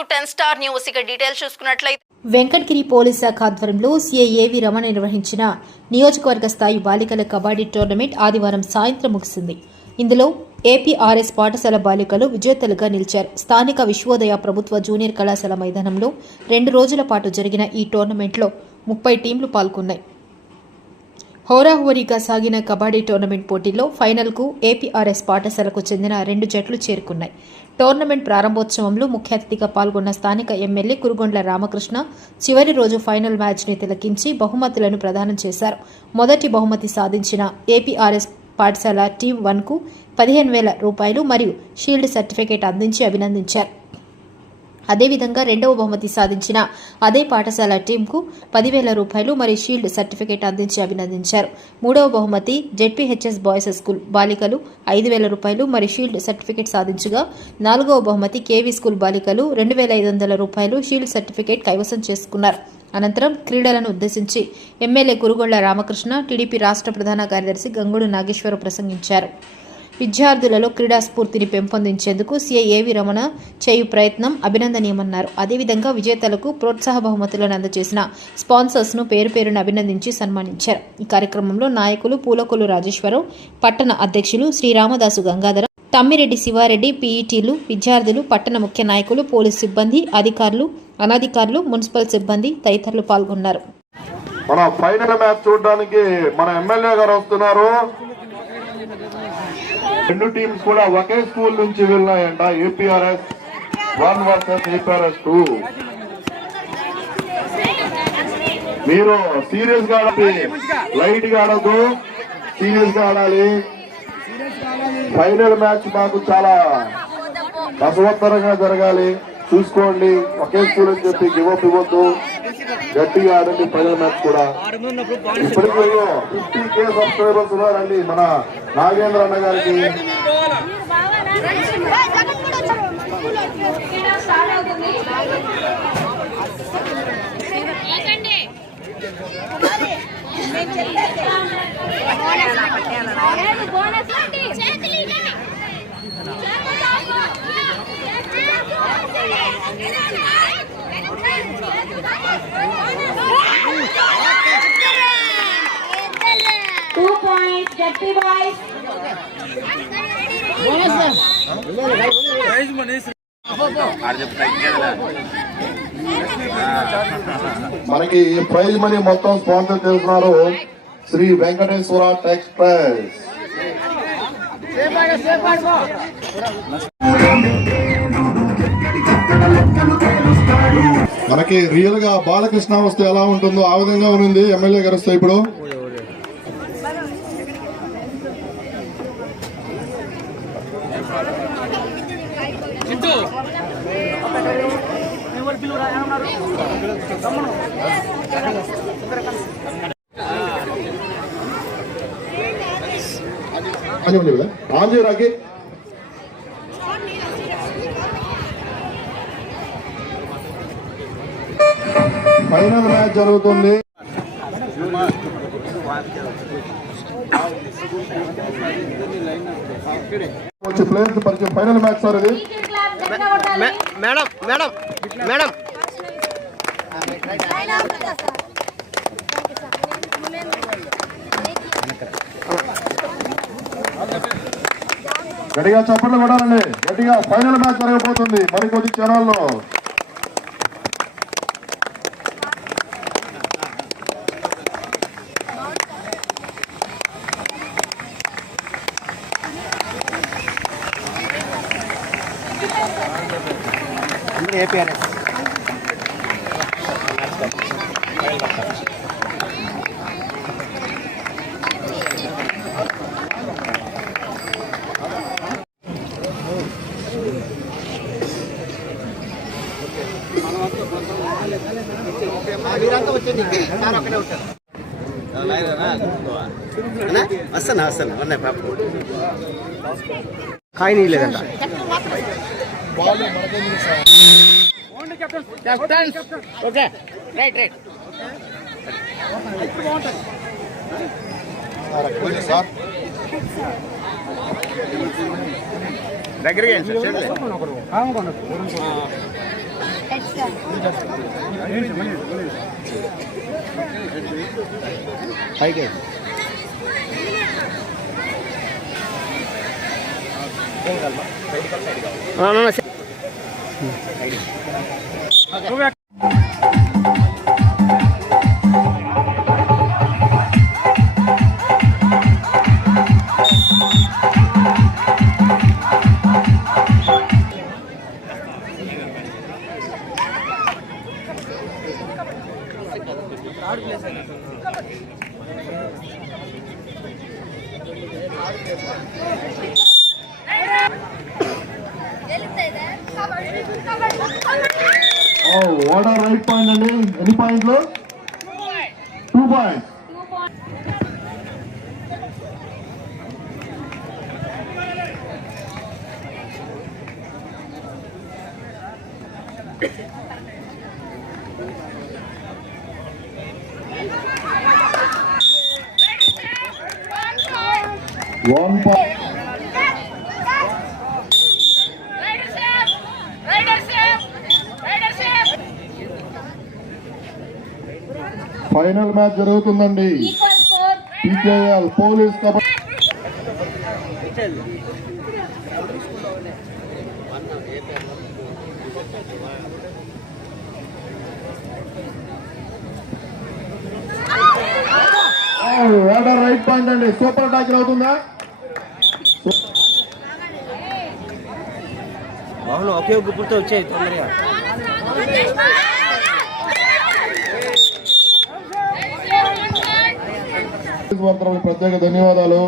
10 Star News ఇక details చూసుకున్నట్లయితే Venkatagiri police శాఖ ఆధ్వర్యంలో సిఐఏవి రమణ నిర్వహించిన నియోజకవర్గ స్థాయి బాలికల కబడ్డీ టోర్నమెంట్ ఆదివారం సాయంత్రం ముగిసింది. ఇందులో ఏపీఆర్ఎస్ పాఠశాల బాలికలు విజేతలుగా నిలిచారు. స్థానిక విశ్వోదయ ప్రభుత్వ జూనియర్ కళాశాల మైదానంలో 2 రోజుల పాటు జరిగిన ఈ టోర్నమెంట్లో 30 టీంలు పాల్గొన్నాయి. హోరాహోరీగా సాగిన కబడ్డీ టోర్నమెంట్ పోటీల్లో ఫైనల్కు ఏపీఆర్ఎస్ పాఠశాలకు చెందిన 2 జట్లు చేరుకున్నాయి. టోర్నమెంట్ ప్రారంభోత్సవంలో ముఖ్య అతిథిగా పాల్గొన్న స్థానిక ఎమ్మెల్యే కురుగొండ్ల రామకృష్ణ చివరి రోజు ఫైనల్ మ్యాచ్ని తిలకించి బహుమతులను ప్రదానం చేశారు. మొదటి బహుమతి సాధించిన ఏపీఆర్ఎస్ పాఠశాల టీం 1కు 15,000 రూపాయలు మరియు షీల్డ్ సర్టిఫికేట్ అందించి అభినందించారు. అదేవిధంగా రెండవ బహుమతి సాధించిన అదే పాఠశాల టీంకు 10,000 రూపాయలు మరియు షీల్డ్ సర్టిఫికేట్ అందించి అభినందించారు. మూడవ బహుమతి జెడ్పీహెచ్ఎస్ బాయ్స్ స్కూల్ బాలికలు 5,000 రూపాయలు మరియు షీల్డ్ సర్టిఫికేట్ సాధించగా, 4వ బహుమతి కేవీ స్కూల్ బాలికలు 2,500 రూపాయలు షీల్డ్ సర్టిఫికేట్ కైవసం చేసుకున్నారు. అనంతరం క్రీడలను ఉద్దేశించి ఎమ్మెల్యే కురుగొండ్ల రామకృష్ణ, టీడీపీ రాష్ట్ర ప్రధాన కార్యదర్శి గంగుడు నాగేశ్వరరావు ప్రసంగించారు. విద్యార్థులలో క్రీడా స్ఫూర్తిని పెంపొందించేందుకు సిఐఏవి రమణ చేయు ప్రయత్నం అభినందనీయమన్నారు. అదేవిధంగా విజేతలకు ప్రోత్సాహ బహుమతులను అందజేసిన స్పాన్సర్స్ను పేరు పేరును అభినందించి సన్మానించారు. ఈ కార్యక్రమంలో నాయకులు పూలకొల్లు రాజేశ్వరరావు, పట్టణ అధ్యక్షులు శ్రీరామదాసు గంగాధర, తమ్మిరెడ్డి శివారెడ్డి, పీఈటీలు, విద్యార్థులు, పట్టణ ముఖ్య నాయకులు, పోలీస్ సిబ్బంది, అధికారులు, అనధికారులు, మున్సిపల్ సిబ్బంది తదితరులు పాల్గొన్నారు. మన ఫైనల్ మ్యాచ్ చూడడానికి మన ఎమ్మెల్యే గారు వస్తున్నారు. 2 టీమ్స్ కూడా ఒకే స్కూల్ నుంచి వెళ్ళినాయంట. APRS 1 versus APRS 2. మీరు సీరియస్ గా ఆడాలి, లైట్ గా ఆడద్దు, సీరియస్ గా ఆడాలి. ఫైనల్ మ్యాచ్ మాకు చాలా రసవత్తరంగా జరగాలి. చూసుకోండి, ఒకే స్కూల్ అని చెప్పి గివప్ ఇవ్వద్దు, గట్టిగా ఆడండి. ఫైనల్ మ్యాచ్ కూడా ఇప్పటికీ 50K సబ్స్క్రైబర్స్ ఉన్నారండి మన నాగేంద్ర అన్న గారికి. మనకి ప్రైజ్ మనీ మొత్తం స్పాన్సర్ చేస్తున్నారు శ్రీ వెంకటేశ్వర టెక్స్టైల్స్. మనకి రియల్ గా బాలకృష్ణ వస్తే ఎలా ఉంటుందో ఆ విధంగా ఉంది ఎమ్మెల్యే గారు వస్తే. ఇప్పుడు ఆంజీరాకి ఫైనల్ మ్యాచ్ జరుగుతుంది. ప్లేయర్స్ పరిచయం. ఫైనల్ మ్యాచ్ సార్ ఇది. మేడం మేడం మేడం గట్టిగా చప్పట్లు కొట్టాలండి, గట్టిగా. ఫైనల్ మ్యాచ్ జరగబోతుంది మరికొద్ది క్షణాల్లో. ఏపీఆర్ఎస్ వస్తాను వస్తాను ఉన్నాయి పాప కాయ నీళ్ళేదంట. ఓకే రైట్ రైట్ దగ్గరికి పైకి వాట్ ఆర్ రైట్ పాయింట్ అండి. ఎన్ని పాయింట్లు? 2 points. One point. Final match జరుగుతుందండి. PKL police kabaddi. Right point అండి. సూపర్ టాకిల్ అవుతుందా? అవును, ఒకే ఒక గుర్తు వచ్చాయి తొందరగా. ప్రత్యేక ధన్యవాదాలు.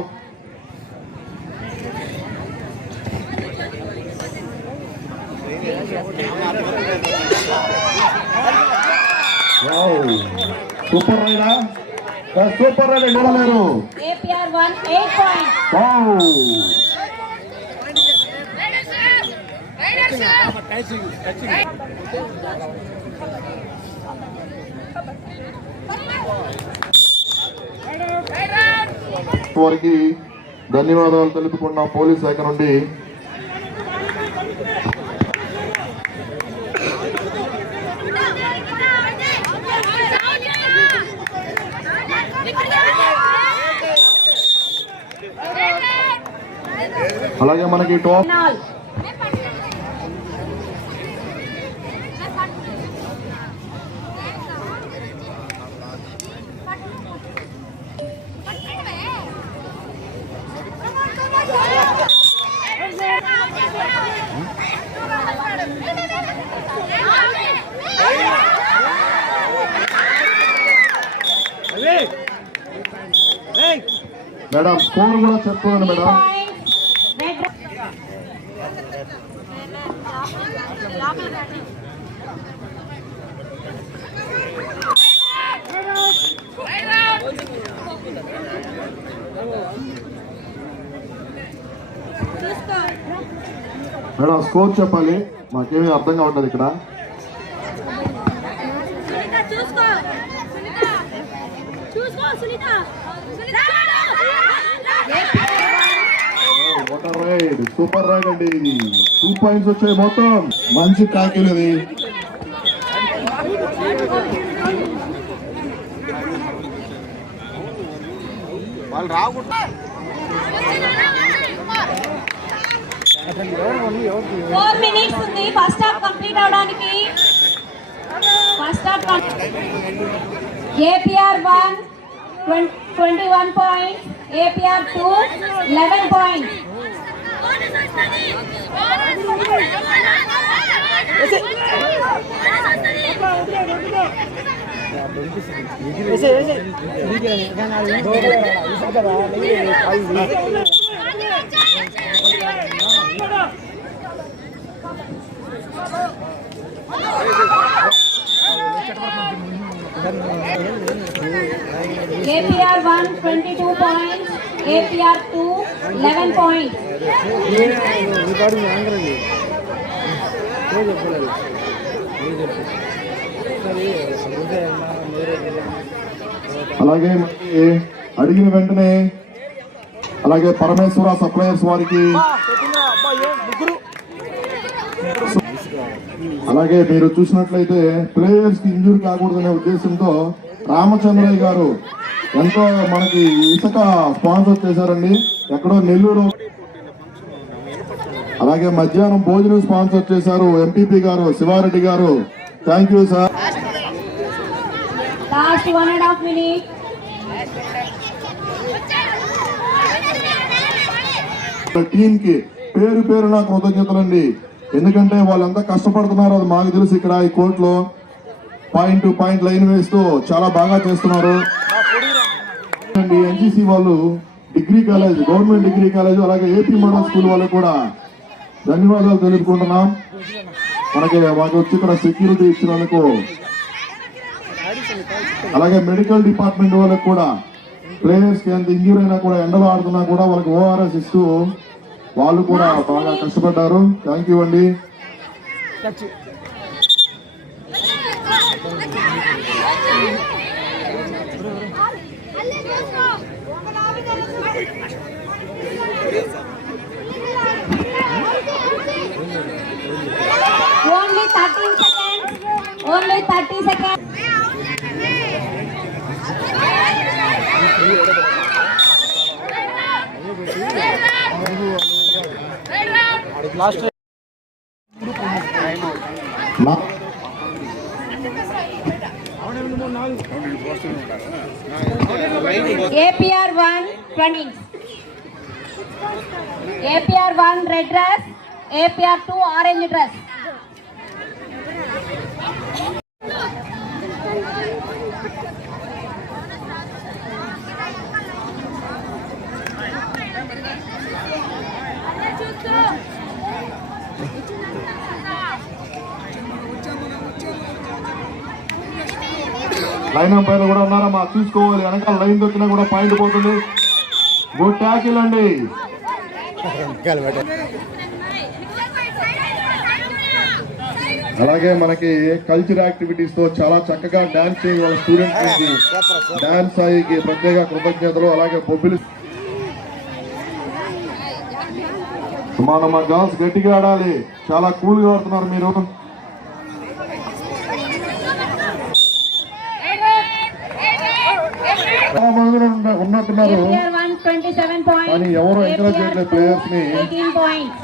సూపర్ రైడా, సూపర్ రైడ్ చూడలేరు. వారికి ధన్యవాదాలు తెలుపుకున్న పోలీస్ శాఖ నుండి అలాగే మనకి టాప్ మేడం స్కోర్ కూడా చెప్తున్నాను మేడం. మేడం స్కోర్ చెప్పాలి, మాకేమీ అర్థం కావట్లేదు ఇక్కడ. సూపర్ రైడ్ అండి. 2 పాయింట్స్ వచ్చాయి మొత్తం. మంచి ట్యాకిల్ ఇది. వాళ్ళు రాకుండా 4 minutes ఉంది ఫస్ట్ హాఫ్ కంప్లీట్ అవడానికి. First half APR 1 21 points, APR 2 11 points. APR 1 22 points, APR 2 11 points. అలాగే అడిగిన వెంటనే అలాగే పరమేశ్వర సప్లయర్స్ వారికి అలాగే మీరు చూసినట్లయితే ప్లేయర్స్ కి ఇంజూరీ కాకూడదనే ఉద్దేశంతో రామచంద్రయ్య గారు ఎంతో మనకి ఇసుక స్పాన్సర్ చేశారండి, ఎక్కడో నెల్లూరు. అలాగే మధ్యాహ్నం భోజనం స్పాన్సర్ చేశారు ఎంపీపీ గారు శివారెడ్డి గారు. Thank you sir. Last 1.5 minute. Team కి పేరు పేరున కృతజ్ఞతలండి, ఎందుకంటే వాళ్ళు ఎంత కష్టపడుతున్నారో అది మాకు తెలుసు. ఇక్కడ ఈ కోర్టులో పాయింట్ టు పాయింట్ లైన్ వేస్తూ చాలా బాగా చేస్తున్నారు. ఎన్సీసీ వాళ్ళు degree college, government degree college, అలాగే ఏపీ మోడల్ స్కూల్ వాళ్ళకు కూడా ధన్యవాదాలు తెలుపుకుంటున్నాం. మాకు వచ్చి ఇక్కడ సెక్యూరిటీ ఇచ్చినందుకు, అలాగే మెడికల్ డిపార్ట్మెంట్ వాళ్ళకి కూడా ప్లేయర్స్ కి ఎంత ఇంజూరీ అయినా కూడా ఎండలో ఆడుతున్నా కూడా వాళ్ళకి ఓఆర్ఎస్ ఇస్తూ వాళ్ళు కూడా బాగా కష్టపడ్డారు. థ్యాంక్ యూ అండి. Only 13 seconds. Only 30 seconds. Last APR 1 20. APR 1 red dress. APR 2 orange dress. Line పైన కూడా ఉన్నారమ్మా, చూసుకోవాలి. వెనకాల లైన్ దొరికినా కూడా పాయింట్ పోతుంది. గుడ్ ట్యాకిల్ అండి. అలాగే మనకి కల్చర్ యాక్టివిటీస్ తో చాలా చక్కగా డాన్స్ చేయగల స్టూడెంట్స్ కి డాన్స్ సాయికి ప్రత్యేక కృతజ్ఞతలు. అలాగే బొబ్బిలి మా గర్ల్స్ గట్టిగా ఆడాలి, చాలా కూల్ గా ఆడుతున్నారు మీరు. చాలా మంది ఉన్నట్టున్నారు APR 1 27 points. కానీ ఎవరు ఎంకరేజ్ చేయట్లేదు ప్లేయర్స్ ని. 18 points.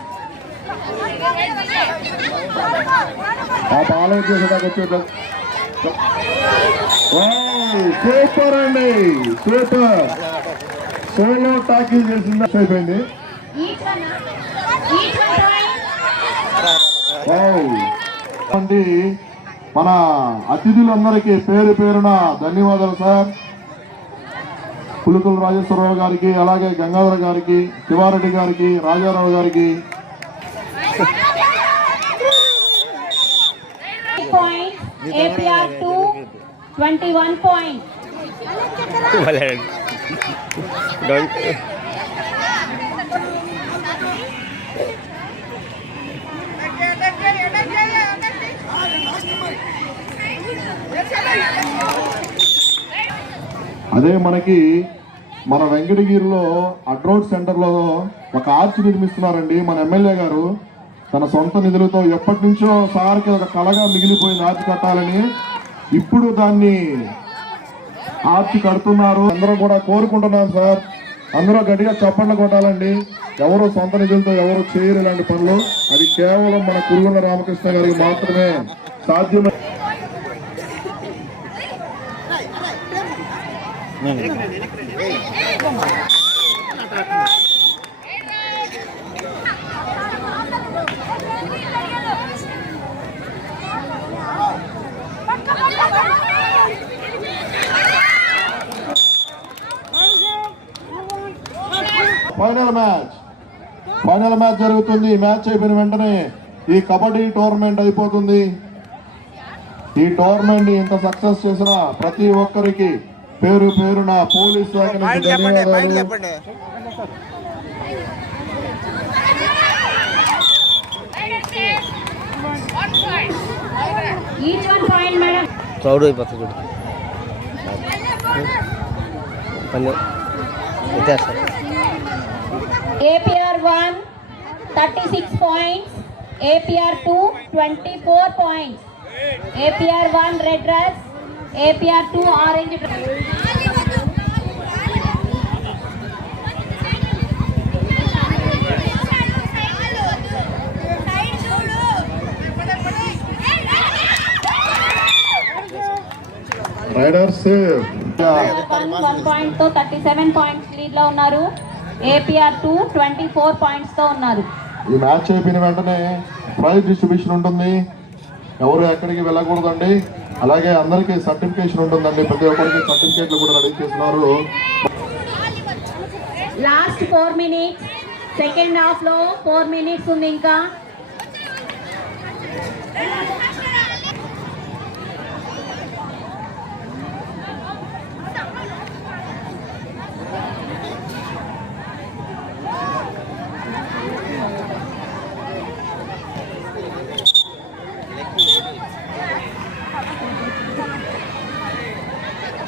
ఆలోచన చేసేదాకా వచ్చేట్లేదు. సూపర్ అండి, సూపర్. సోలో టాకిల్ చేసింది అయిపోయింది. Each one point. మన అతిథులందరికీ పేరు పేరున ధన్యవాదాలు సార్. పులుకుల రాజేశ్వరరావు గారికి, అలాగే గంగాధర గారికి, శివారెడ్డి గారికి, రాజారావు గారికి. Points. APR 2 21 points. అదే మనకి మన వెంకటగిరిలో అడ్రోడ్ సెంటర్ లో ఒక ఆర్చ్ నిర్మిస్తున్నారండి. మన ఎమ్మెల్యే గారు తన సొంత నిధులతో ఎప్పటి నుంచో సార్కి ఒక కళగా మిగిలిపోయింది ఆర్చ్ కట్టాలని. ఇప్పుడు దాన్ని ఆర్చ్ కడుతున్నారు. అందరూ కూడా కోరుకుంటున్నాం సార్, అందరూ గట్టిగా చప్పట్లు కొట్టాలండి. ఎవరు సొంత నిధులతో ఎవరు చేయరు ఇలాంటి పనులు. అది కేవలం మన కురుగుల రామకృష్ణ గారికి మాత్రమే సాధ్యమే. ఫైనల్ మ్యాచ్ జరుగుతుంది. మ్యాచ్ అయిపోయిన వెంటనే ఈ కబడ్డీ టోర్నమెంట్ అయిపోతుంది. ఈ టోర్నమెంట్ ఇంత సక్సెస్ చేసిన ప్రతి ఒక్కరికి పేరు పేరున పోలీస్ శాఖ నుంచి ధన్యవాదాలు. Each one point, madam. Crowd అయిపోతుంది చూడు. APR 1 36 points. APR 2 24 points. APR 1 red dress, APR 2 orange dress. Riders 1 point తో 37 points లీడ్ లో ఉన్నారు. APR 2 24 points తో ఉన్నారు. ఈ మ్యాచ్ అయిపోయిన వెంటనే ప్రైజ్ డిస్ట్రిబ్యూషన్ ఉంటుంది. ఎవరు ఎక్కడికి వెళ్ళకూడదండి. అలాగే అందరికీ సర్టిఫికేషన్ ఉంటుందండి. ప్రతి ఒక్కరికి సర్టిఫికేట్లు కూడా రెడీ చేస్తున్నారు. లాస్ట్ 4 minutes, సెకండ్ హాఫ్ లో 4 minutes ఉంది ఇంకా.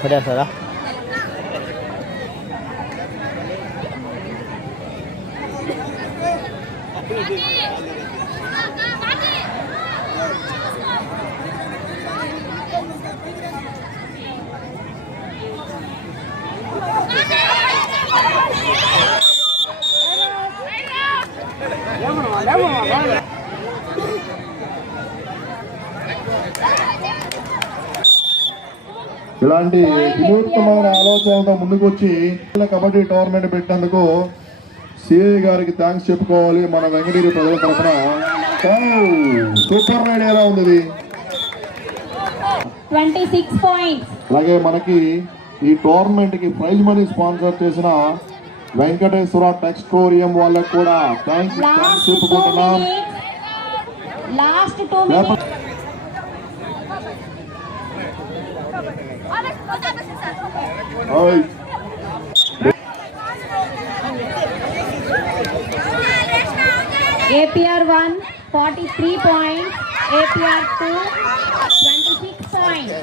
పడేస్తారా? ఇలాంటి వినూత్నమైన ఆలోచనలతో ముందుకు వచ్చి కబడ్డీ టోర్నమెంట్ పెట్టినందుకు సిఐ గారికి థ్యాంక్స్ చెప్పుకోవాలి. మన వెంకటగిరి ప్రజల తరఫున సూపర్ రైడ్ ఎలా ఉంది. 26 points. అలాగే మనకి ఈ టోర్నమెంట్ కి ప్రైజ్ మనీ స్పాన్సర్ చేసిన వెంకటేశ్వర టెక్స్టోరియం వాళ్ళకి కూడా థ్యాంక్స్ చెప్పుకుంటున్నాం. Last 2 minutes. APR 1 43 points, APR 2 26 points.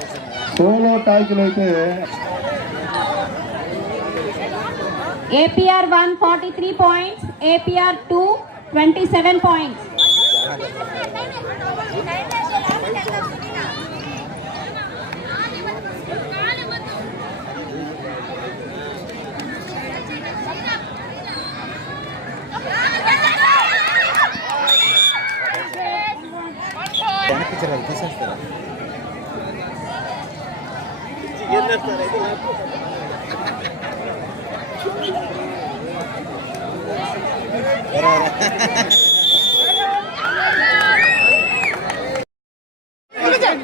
Solo tackle అయితే APR 1 43 points, APR 2 27 points. తీసేస్తారా?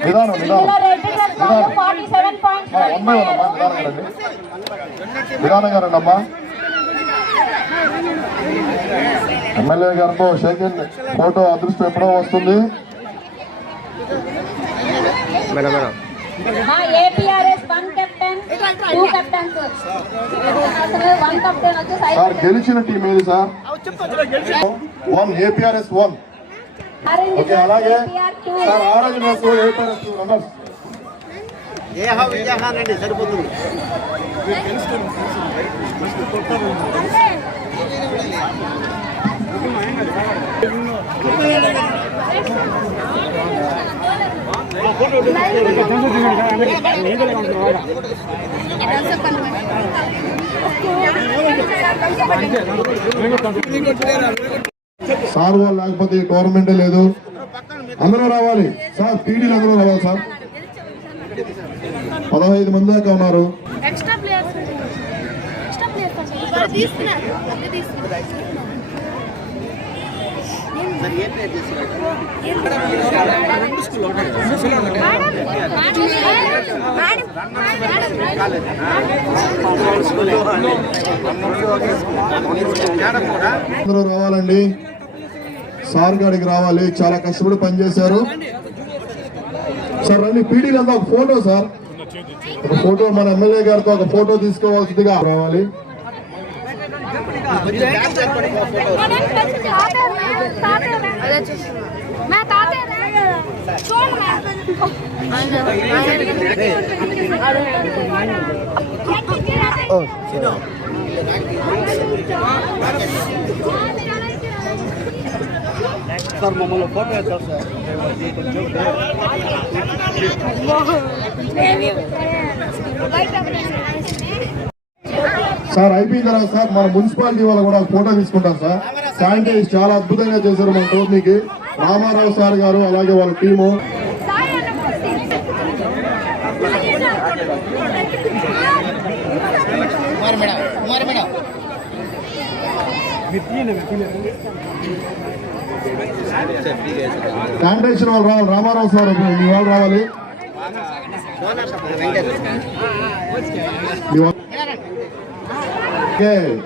నిదానం ఇందులో రెడ్ డ్రెస్ వాళ్ళు 47 points. నిదానంగా రండమ్మా. ఎమ్మెల్యే గారితో షేకింగ్ ఫోటో అదృష్టం ఎప్పుడో వస్తుంది. APRS 1 captain, 2 captains. అసలు 1 captain వచ్చి సార్ గెలిచిన టీం ఏది సార్? 1 APRS 1. ఓకే, అలాగే sir orange dress APRS 2 numbers. సరిపోతుంది. సార్ వాళ్ళు లేకపోతే ఈ టోర్నమెంటే లేదు. అందరూ రావాలి సార్. పీడీలు అందరూ రావాలి సార్. 15 మంది దాకా ఉన్నారు. అందరూ రావాలండి. సార్ గారికి రావాలి. చాలా కష్టపడి పనిచేశారు సార్. రండి పీడీలు అంతా ఒక ఫోటో సార్. ఒక ఫోటో మన ఎమ్మెల్యే గారితో ఒక ఫోటో తీసుకోవాల్సిందిగా రావాలి. సార్ మమ్మల్ని ఫోటో వేస్తారు సార్ సార్ అయిపోయిన తర్వాత సార్ మన మున్సిపాలిటీ వాళ్ళు కూడా ఫోటో తీసుకుంటాం సార్. శానిటైజ్ చాలా అద్భుతంగా చేశారు మన టోర్నీకి. రామారావు సార్ గారు అలాగే వాళ్ళ టీము. శానిటైజేషన్ వాళ్ళు రావాలి. రామారావు సార్ మీ వాళ్ళు రావాలి.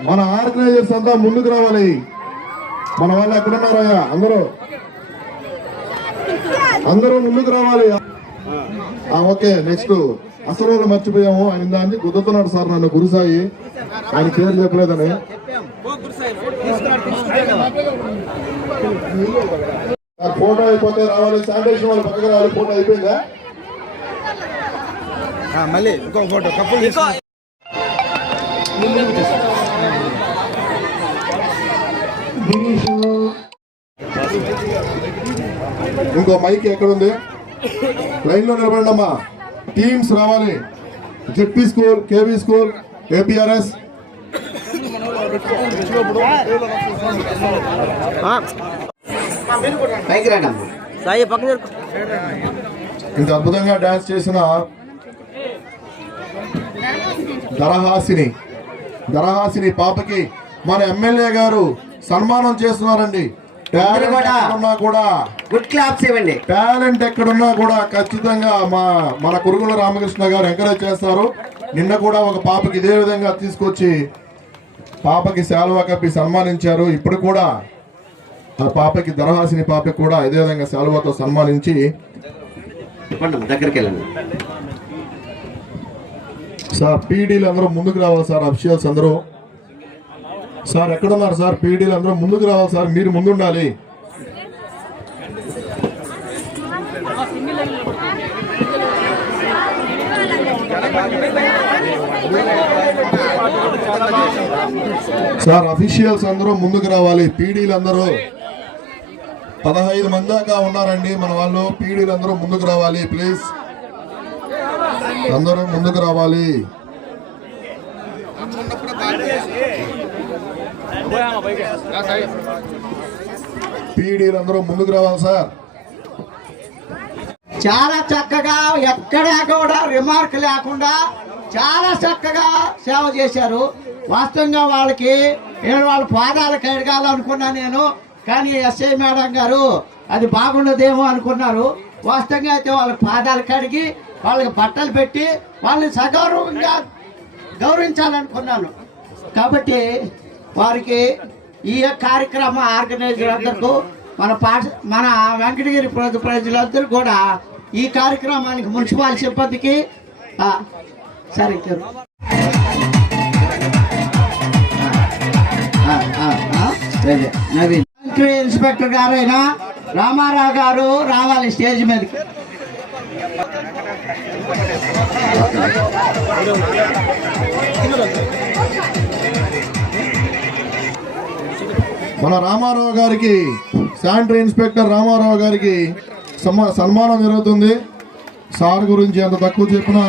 మన ఆర్గనైజర్స్ అంతా ముందుకు రావాలి. మన వాళ్ళు ఎక్కడున్నారయ్యా? అందరూ ముందుకు రావాలి. ఓకే, నెక్స్ట్ అసలు వాళ్ళు మర్చిపోయాము. ఆయన దాన్ని గుద్దుతున్నాడు సార్ నన్ను, గురుసాయి. ఆయన పేరు చెప్పలేదని. ఫోటో అయిపోతే రావాలి. శానిటేషన్ వాళ్ళు పక్కకు రావాలి. ఫోటో అయిపోయిందా? మళ్ళీ ఇంకో ఫోటో కప్పులు ఇంకో మైక్ ఎక్కడుంది? లైన్ లో నిలబడండి అమ్మా. టీమ్స్ రావాలి. ZP school, KV school, APRS. Sai పక్కన ఇంత అద్భుతంగా డాన్స్ చేసిన దరహాసిని పాపకి మన ఎమ్మెల్యే గారు సన్మానం చేస్తున్నారండి. గుడ్ క్లాప్స్ ఇవ్వండి. టాలెంట్ ఎక్కడున్నా కూడా ఖచ్చితంగా మన కురుగుల రామకృష్ణ గారు ఎంకరేజ్ చేస్తారు. నిన్న కూడా ఒక పాపకి ఇదే విధంగా తీసుకొచ్చి పాపకి శాలువా కప్పి సన్మానించారు. ఇప్పుడు కూడా ఆ పాపకి దరహాసిని పాపకి కూడా ఇదే విధంగా శాలువాతో సన్మానించి దగ్గరికి వెళ్ళండి సార్. పీడీలు అందరూ ముందుకు రావాలి సార్. అఫీషియల్స్ అందరూ సార్ ఎక్కడున్నారు సార్? పీడీలు అందరూ ముందుకు రావాలి సార్. మీరు ముందుండాలి. సార్ అఫీషియల్స్ అందరూ ముందుకు రావాలి. పీడీలు అందరూ 15 మంది దాకా ఉన్నారండి మన వాళ్ళు. పీడీలు అందరూ ముందుకు రావాలి ప్లీజ్. అందరూ ముందుకు రావాలి. పీడీలు అందరూ ముందుకు రావాలి సార్. చాలా చక్కగా ఎక్కడా కూడా రిమార్క్ లేకుండా చాలా చక్కగా సేవ చేశారు. వాస్తవంగా వాళ్ళకి వాళ్ళ పాదాలకు అడగాలనుకున్నా నేను, కానీ ఎస్ఐ మేడం గారు అది బాగుండదేమో అనుకున్నారు. వాస్తవంగా అయితే వాళ్ళ పాదాలు కడిగి వాళ్ళకి బట్టలు పెట్టి వాళ్ళని సగౌరవంగా గౌరవించాలనుకున్నాను. కాబట్టి వారికి ఈ కార్యక్రమ ఆర్గనైజర్ అందరికీ మన వెంకటగిరి ప్రజలందరూ కూడా ఈ కార్యక్రమానికి మున్సిపల్ సిబ్బందికి సరే నవీన్ ఇన్స్పెక్టర్ గారైనా రామారావు గారు రావాలి స్టేజ్ మీదకి. మన రామారావు గారికి, శానిటరీ ఇన్స్పెక్టర్ రామారావు గారికి సన్మానం జరుగుతుంది. సార్ గురించి ఎంత చెప్పినా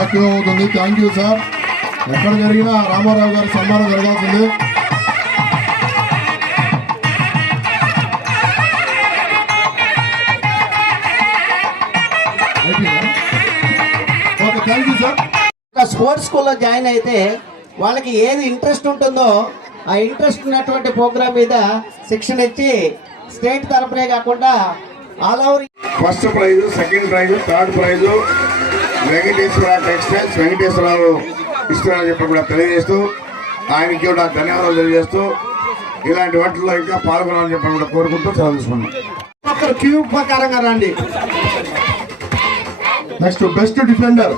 తక్కువ అవుతుంది. Thank you sir. ఎక్కడ జరిగినా రామారావు గారి సన్మానం జరగాల్సింది. Okay, thank you sir. Sports స్కూల్లో జాయిన్ అయితే వాళ్ళకి ఏది ఇంట్రెస్ట్ ఉంటుందో ఆ ఇంట్రెస్ట్ ఉన్నటువంటి ప్రోగ్రామ్ మీద శిక్షణ ఇచ్చి స్టేట్ తరఫునే కాకుండా all over first prize, second prize, third prize Venkateswara textiles Venkateswararao ఇస్తున్నారని చెప్పి కూడా తెలియజేస్తూ ఆయనకి కూడా ధన్యవాదాలు తెలియజేస్తూ ఇలాంటి వాటిల్లో ఇంకా పాల్గొనాలని చెప్పి కూడా కోరుకుంటూ చదువుకున్నాం. ఒకరు క్యూ ప్రకారంగా రండి. నెక్స్ట్ బెస్ట్ డిఫెండర్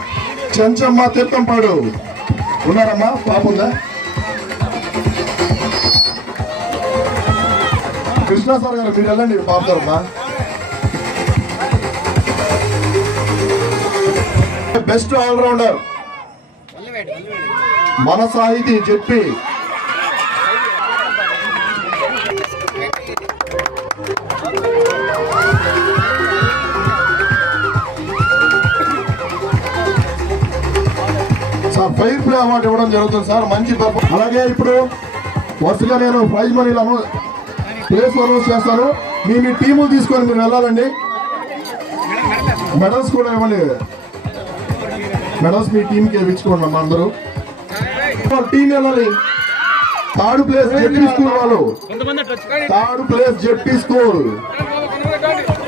చెంచమ్మ తీర్థంపాడు ఉన్నారమ్మా? పాప ఉందా? కృష్ణ సార్ గారు మీరు వెళ్ళండి. పాపదమ్మా. బెస్ట్ ఆల్రౌండర్ మన సాహితీ చెప్పి ఫైర్ ప్లే అవార్డు ఇవ్వడం జరుగుతుంది సార్. మంచి పర్ఫార్మెన్స్. అలాగే ఇప్పుడు వరుసగా నేను ప్రైజ్ మనీలను ప్లేస్ అనౌన్స్ చేస్తాను. మీ టీములు తీసుకొని మీరు వెళ్ళాలండి. మెడల్స్ కూడా ఇవ్వండి. మెడల్స్ మీ టీంకి ఇచ్చుకోండి అమ్మా అందరూ. టీం వెళ్ళాలి. థర్డ్ ప్లేస్ జెడ్పీ స్కూల్ వాళ్ళు. Third place ZP school.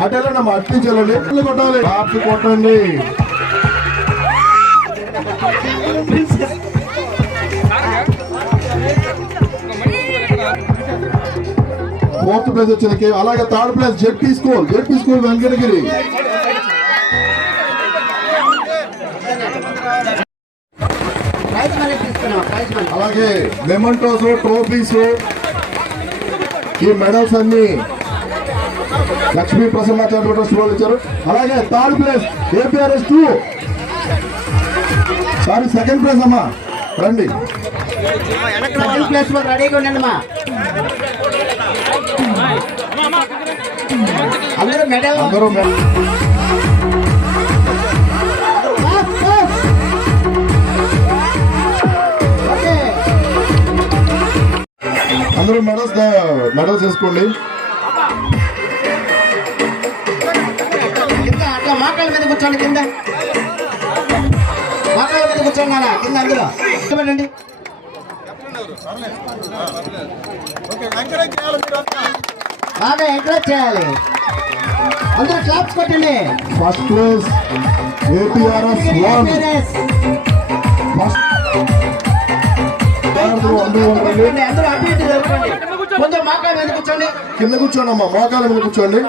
అటు వెళ్ళండి అమ్మా, అటు నుంచి వెళ్ళండి. కొట్టాలి, ఆర్చి కొట్టండి. ఫోర్త్ ప్లేస్ వచ్చింది. అలాగే third place ZP school Venkatagiri. అలాగే మెమంటోస్, ట్రోఫీస్, ఈ మెడల్స్ అన్ని లక్ష్మీ ప్రసన్నాచార్య ట్రస్ట్ వాళ్ళు ఇచ్చారు. అలాగే third place APRS 2. Sorry, second place అమ్మా, రండి. సెకండ్ ప్లేస్ లో రెడీగా ఉండండి అమ్మా. అందరూ మెడల్ అందరూ మెడల్స్ వేసుకోండి. కింద అట్లా మోకాళ్ళ మీద కూర్చోండి. కింద మోకాళ్ళ మీద కూర్చోండి అలా కింద. అందులో పెట్టండి. బాగా ఎంకరేజ్ చేయాలి. అందరూ క్లాప్స్ కొట్టండి. First place APRS 1. అందరూ అటు ఇటు జరుపుకోండి. కొంచెం మోకాళ్ళ మీద కూర్చోండి. కింద కూర్చోండి అమ్మా, మోకాల మీద కూర్చోండి.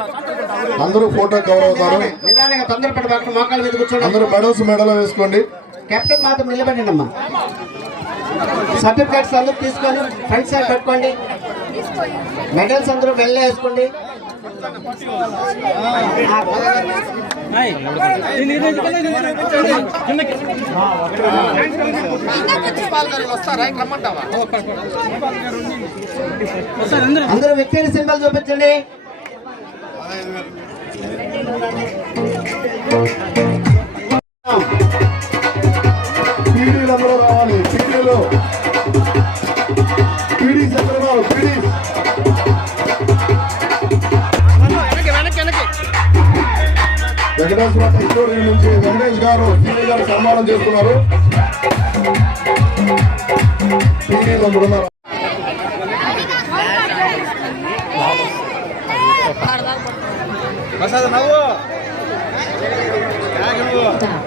అందరూ ఫోటో కవర్ అవుతారు. నిదానంగా తొందరపడి మోకాళ్ళ మీద కూర్చోండి. అందరూ మెడల్ వేసుకోండి. కెప్టెన్ మాత్రం నిలబడండి అమ్మా. సర్టిఫికేట్స్ అందరూ తీసుకొని ఫ్రంట్ సైడ్ పెట్టుకోండి. మెడల్స్ అందరూ వెళ్ళే వేసుకోండి. అందరూ విక్టరీ సింబల్ చూపించండి. పీడీలు అందరూ రావాలి. పీడీస్ అందరూ రావాలి. పీడీస్ వెంకటేశ్వర స్టూడియో నుంచి వెంకటేష్ గారు పీడీ గారు సన్మానం చేస్తున్నారు. పీడీలు అందరూ ఉన్నారు.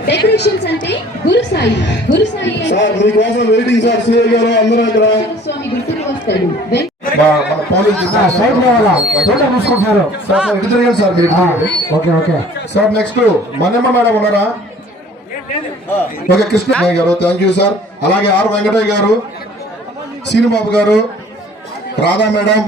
డెకరేషన్స్ అంటే గురుసాయి సార్ మీకోసం వెయిటింగ్ సార్. సిఐ గారు అందరూ ఇక్కడ స్వామి గుర్తుకు వస్తాడు. మన police sir. Okay sir next మనమ్మ మేడం ఉన్నారా? ఓకే, కృష్ణ గారు థ్యాంక్ యూ సార్. అలాగే ఆర్ వెంకటయ్య గారు, శ్రీనిబాబు గారు, Radha madam,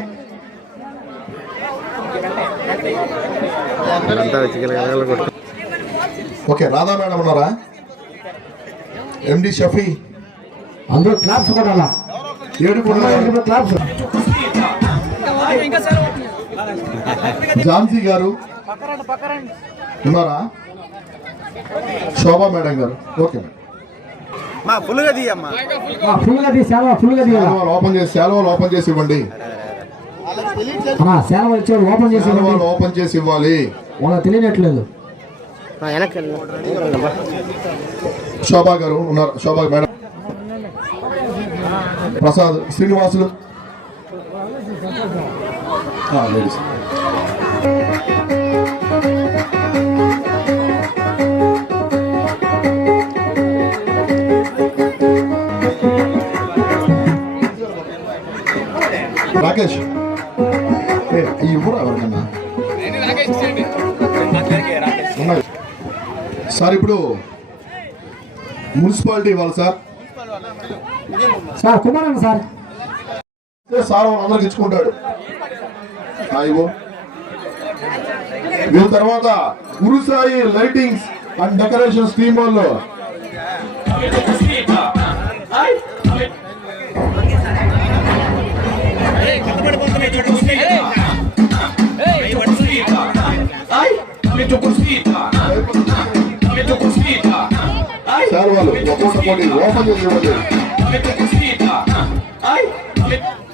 okay Radha madam ఉన్నారా? ఎండి షఫీ, అందరూ క్లాప్స్ కొట్టాలా. క్లాప్స్. ఝాన్సీ గారు ఉన్నారా? శోభా మేడం గారు. ఓకే శాలువాలు ఓపెన్ చేసి ఇవ్వండి. శాలువాలు ఓపెన్ చేసి ఇవ్వాలి. తెలియనట్లేదు. శోభా గారు ఉన్నారు. శోభా మేడం, ప్రసాద్, శ్రీనివాసులు, లేడీస్. రాకేష్ ఇవ్వరా ఎవరికన్నా సార్? ఇప్పుడు మున్సిపాలిటీ ఇవ్వాలి సార్. కుమారన్ సార్ సార్ అందరికి ఇచ్చుకుంటాడు. ఇవ్వు. దీని తర్వాత Gurusai lightings and decoration scheme వాళ్ళు సార్ వాళ్ళు ఒక్కొక్క పోటీ ఓపెన్ చేసి ఇవ్వండి.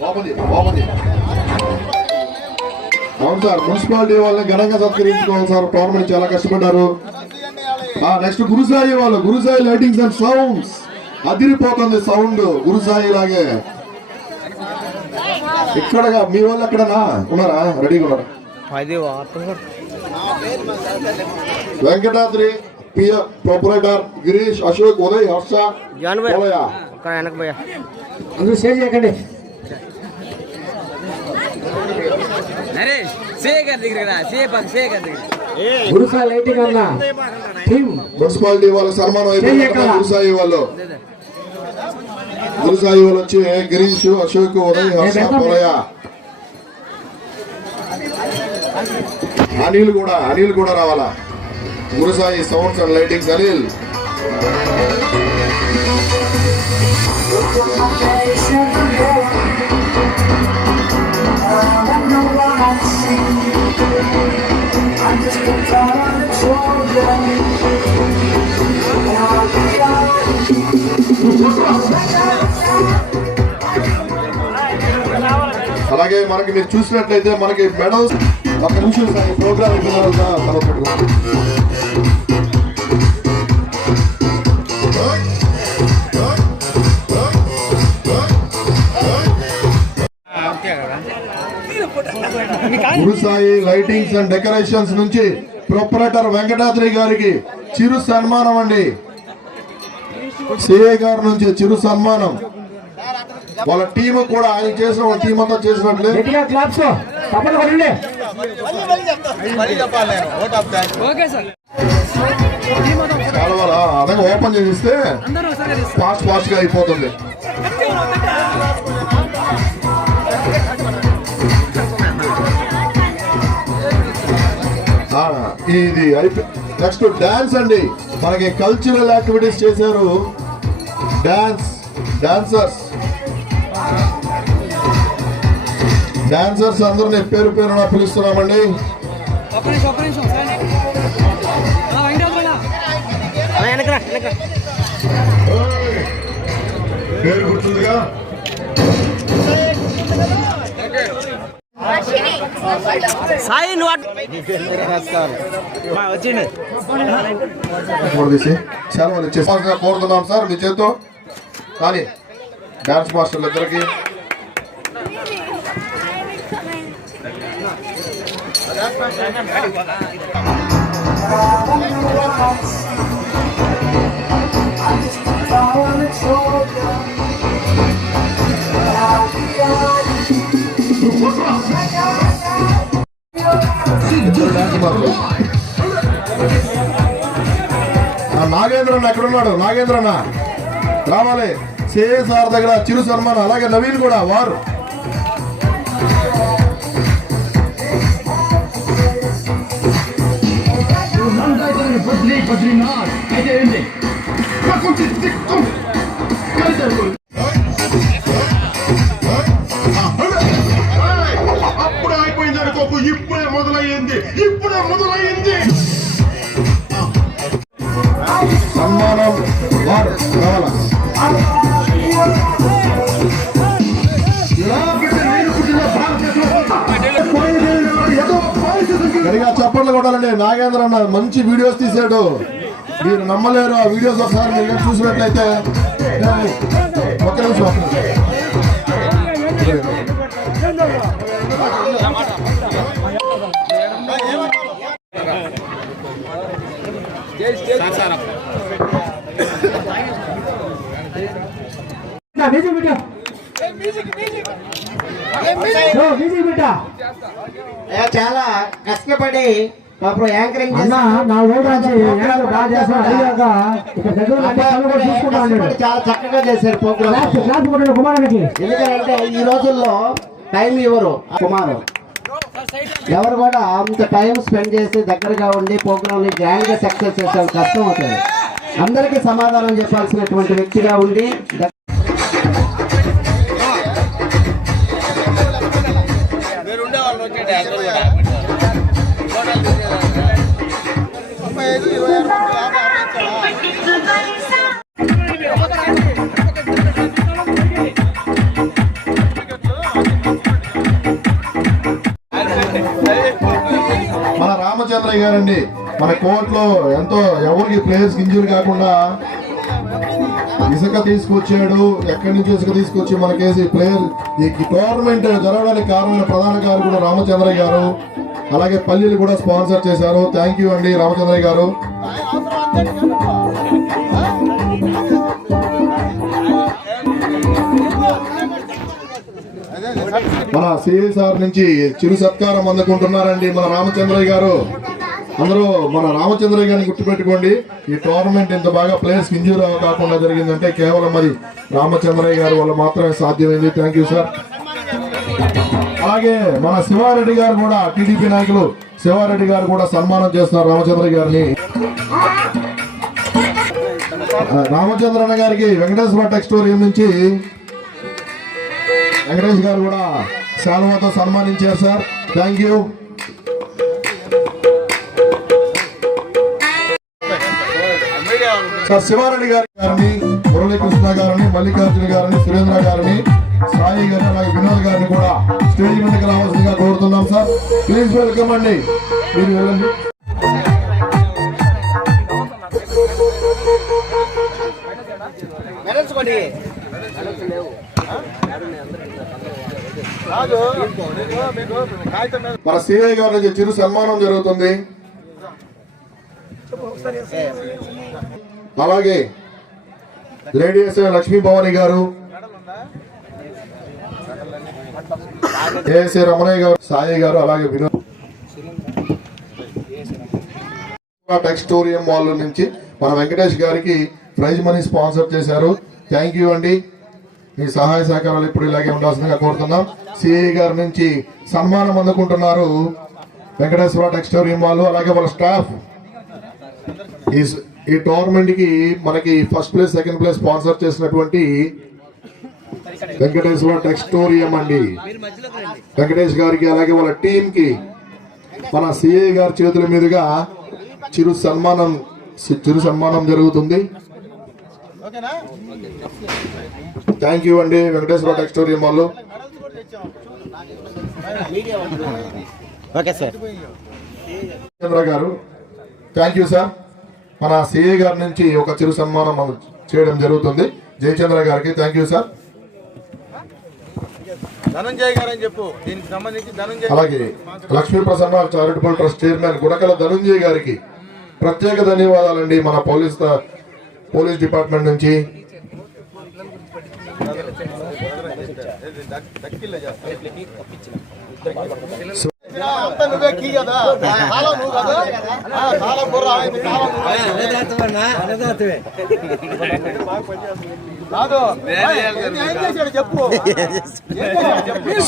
ఓపెన్ చేయండి. అవును సార్, మున్సిపాలిటీ వాళ్ళని ఘనంగా సత్కరించుకోవాలి సార్. టోర్నమెంట్ చాలా కష్టపడ్డారు. నెక్స్ట్ గురుసాయి వాళ్ళు, గురుసాయి లైటింగ్స్ అండ్ సౌండ్స్. అదిరిపోతుంది సౌండ్ గురుసాయి లాగే. ఇక్కడగా మీ వాళ్ళు ఎక్కడనా ఉన్నారా? రెడీగా ఉన్నారా? వెంకటాద్రి ప్రొపరేటర్ గిరీష్, అశోక్, ఉదయ్, హర్ష, అందరూ షేర్ చేయకండి. గురుసాయి లైటింగ్ అన్న టీమ్ మున్సిపాలిటీ వాళ్ళకి సన్మానం అయిపోయింది. గురుసాయి వాళ్ళు వచ్చి గిరీష్, అశోక్, ఉదయ్, హర్ష, పోలయ్య, అనిల్ కూడా రావాలా. Gurusai sounds and lightings Anil. అలాగే మనకి మీరు చూసినట్లయితే మనకి మెడల్స్ ఒక నిమిషం program Gurusai lightings and decorations నుంచి ప్రొపరేటర్ వెంకటాద్రి గారికి చిరు సన్మానం అండి. సిఐ గారి నుంచి చిరు సన్మానం. వాళ్ళ టీం కూడా ఆయన చేసిన వాళ్ళ టీం అంతా చేసినట్లే. అదే ఓపెన్ చేసిస్తే ఫాస్ట్ గా అయిపోతుంది. ఇది నెక్స్ట్ డాన్స్ అండి. మనకి కల్చరల్ యాక్టివిటీస్ చేశారు. డాన్సర్స్ అందరినీ పేరు పేరున పిలుస్తున్నామండి. పేరు గుర్తుందిగా. కోరుతున్నాం సార్ మీ చేత్తో. కానీ డాన్స్ మాస్టర్లు ఇద్దరికి నాగేంద్రన్న ఎక్కడున్నాడు? నాగేంద్రన్న రావాలి. సిఎస్ఆర్ దగ్గర చిరు సన్మానం. అలాగే నవీన్ కూడా వారు. అప్పుడే అయిపోయింది అనుకోకు, ఇప్పుడే మొదలయ్యింది. సన్మానం వారు రావాలా. గడిగా చప్పట్లు కొట్టాలండి. నాగేంద్ర అన్న మంచి వీడియోస్ తీసాడు. మీరు నమ్మలేరు. ఆ వీడియోస్ ఒకసారి మీరు చూసినట్లయితే. ఒక్క నిమిషం. చాలా కష్టపడి యాంకరింగ్ చాలా చక్కగా చేశారు ప్రోగ్రామ్. ఎందుకంటే ఈ రోజుల్లో టైం ఇవ్వరు కుమారు. ఎవరు కూడా అంత టైం స్పెండ్ చేసి దగ్గరగా ఉండి ప్రోగ్రామ్ ని గ్రాండ్ గా సక్సెస్ చేసే కష్టం అవుతుంది. అందరికీ సమాధానం చెప్పాల్సినటువంటి వ్యక్తిగా ఉండి రామచంద్రయ్య గారండి మన కోర్టులో ఎంతో ఎవరికి ప్లేయర్స్ ఇంజూరీ కాకుండా ఇసుక తీసుకొచ్చాడు. ఎక్కడి నుంచి ఇసుక తీసుకొచ్చి మనకేసి ప్లేయర్ ఈ టోర్నమెంట్ జరగడానికి కారణమైన ప్రధాన కారకుడు రామచంద్రయ్య గారు. అలాగే పల్లీలు కూడా స్పాన్సర్ చేశారు. థ్యాంక్ యూ అండి రామచంద్రయ్య గారు. మన సిఎస్ఆర్ నుంచి చిరు సత్కారం అందుకుంటున్నారండి మన రామచంద్రయ్య గారు. అందరూ మన రామచంద్రయ్య గారిని గుర్తుపెట్టుకోండి. ఈ టోర్నమెంట్ ఇంత బాగా ప్లేయర్స్ ఇంజూరీ కాకుండా జరిగిందంటే కేవలం అది రామచంద్రయ్య గారి వల్ల మాత్రమే సాధ్యమైంది. Thank you sir. అలాగే మన శివారెడ్డి గారు కూడా టీడీపీ నాయకులు శివారెడ్డి గారు కూడా సన్మానం చేస్తున్నారు రామచంద్రయ్య గారిని. రామచంద్రన్న గారికి వెంకటేశ్వర టెక్స్టోరియం నుంచి వెంకటేష్ గారు కూడా శాలువాతో సన్మానించారు sir. Thank you. Sir Sivareddy గారిని, మురళీకృష్ణ గారిని, మల్లికార్జున గారిని, సురేంద్ర గారిని, సాయి గారిని, అలాగే వినోద్ గారిని కూడా స్టేజ్ మీదకి రావాల్సిందిగా కోరుతున్నాం సార్. ప్లీజ్ వెల్కమ్ అండి. మీరు వెళ్ళండి. మన సిఐ గారి నుంచి చిరు సన్మానం జరుగుతుంది. అలాగే లేడీ ఎస్ఐ లక్ష్మీ భవాని గారు, ఏఎస్ఐ రమణయ్య గారు, సాయి గారు, అలాగే వినోద్ టెక్స్టోరియం మాల్ నుంచి మన వెంకటేష్ గారికి ప్రైజ్ మనీ స్పాన్సర్ చేశారు. థ్యాంక్ యూ అండి. మీ సహాయ సహకారాలు ఇప్పుడు ఇలాగే ఉండాల్సిందిగా కోరుతున్నాం. సిఐ గారి నుంచి సన్మానం అందుకుంటున్నారు వెంకటేశ్వర టెక్స్టోరియం వాళ్ళు, అలాగే వాళ్ళ స్టాఫ్. ఈ టోర్నమెంట్ కి మనకి first place, second place sponsor చేసినటువంటి వెంకటేశ్వర టెక్స్టోరియం అండి. వెంకటేష్ గారికి అలాగే వాళ్ళ టీం కి మన సిఐ గారి చేతుల మీదుగా చిరు సన్మానం జరుగుతుంది. థ్యాంక్ యూ అండి వెంకటేశ్వర టెక్స్టోరియం వాళ్ళు. చంద్ర గారు థ్యాంక్ యూ సార్. మన సిఐ గారి నుంచి ఒక చిరు సన్మానం చేయడం జరుగుతుంది జయచంద్ర గారికి. Thank you sir. అలాగే Lakshmi Prasanna charitable trust chairman Gudakala Dhanunjay గారికి ప్రత్యేక ధన్యవాదాలండి మన పోలీస్ డిపార్ట్మెంట్ నుంచి.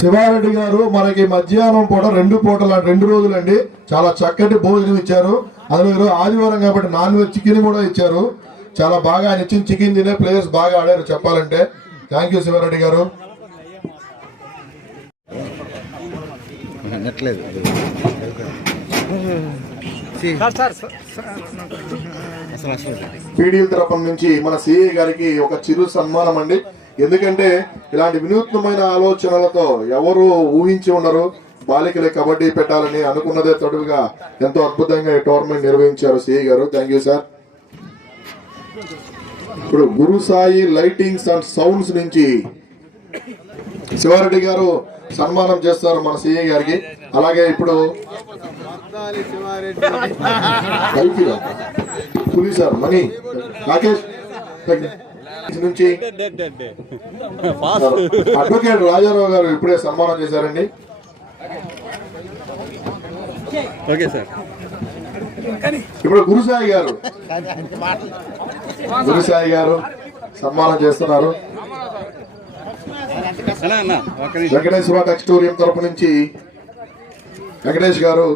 శివారెడ్డి గారు మనకి మధ్యాహ్నం పూట 2 రోజులండి చాలా చక్కటి భోజనం ఇచ్చారు. అందులో ఆదివారం కాబట్టి నాన్ వెజ్ చికెన్ కూడా ఇచ్చారు. చాలా బాగా ఆయన ఇచ్చిన చికెన్ తినే ప్లేయర్స్ బాగా ఆడారు చెప్పాలంటే. థ్యాంక్ యూ శివారెడ్డి గారు. పీడీఎల్ తరఫు నుంచి మన సిఐ గారికి ఒక చిరు సన్మానం అండి. ఎందుకంటే ఇలాంటి వినూత్నమైన ఆలోచనలతో ఎవరు ఊహించి ఉండరు. బాలికలే కబడ్డీ పెట్టాలని అనుకున్నదే తడువుగా ఎంతో అద్భుతంగా ఈ టోర్నమెంట్ నిర్వహించారు సిఐ గారు. Thank you sir. ఇప్పుడు గురు సాయి లైటింగ్స్ అండ్ సౌండ్స్ నుంచి శివారెడ్డి గారు సన్మానం చేస్తారు మన సిఐ గారికి. అలాగే ఇప్పుడు సార్ మనీ రాకేష్ నుంచి అడ్వకేట్ రాజారావు గారు ఇప్పుడే సన్మానం చేశారండి. Okay sir. ఇప్పుడు గురుసాయి గారు సన్మానం చేస్తున్నారు. వెంకటేశ్వర టెక్స్టోరియం తరపు నుంచి వెంకటేష్ గారు.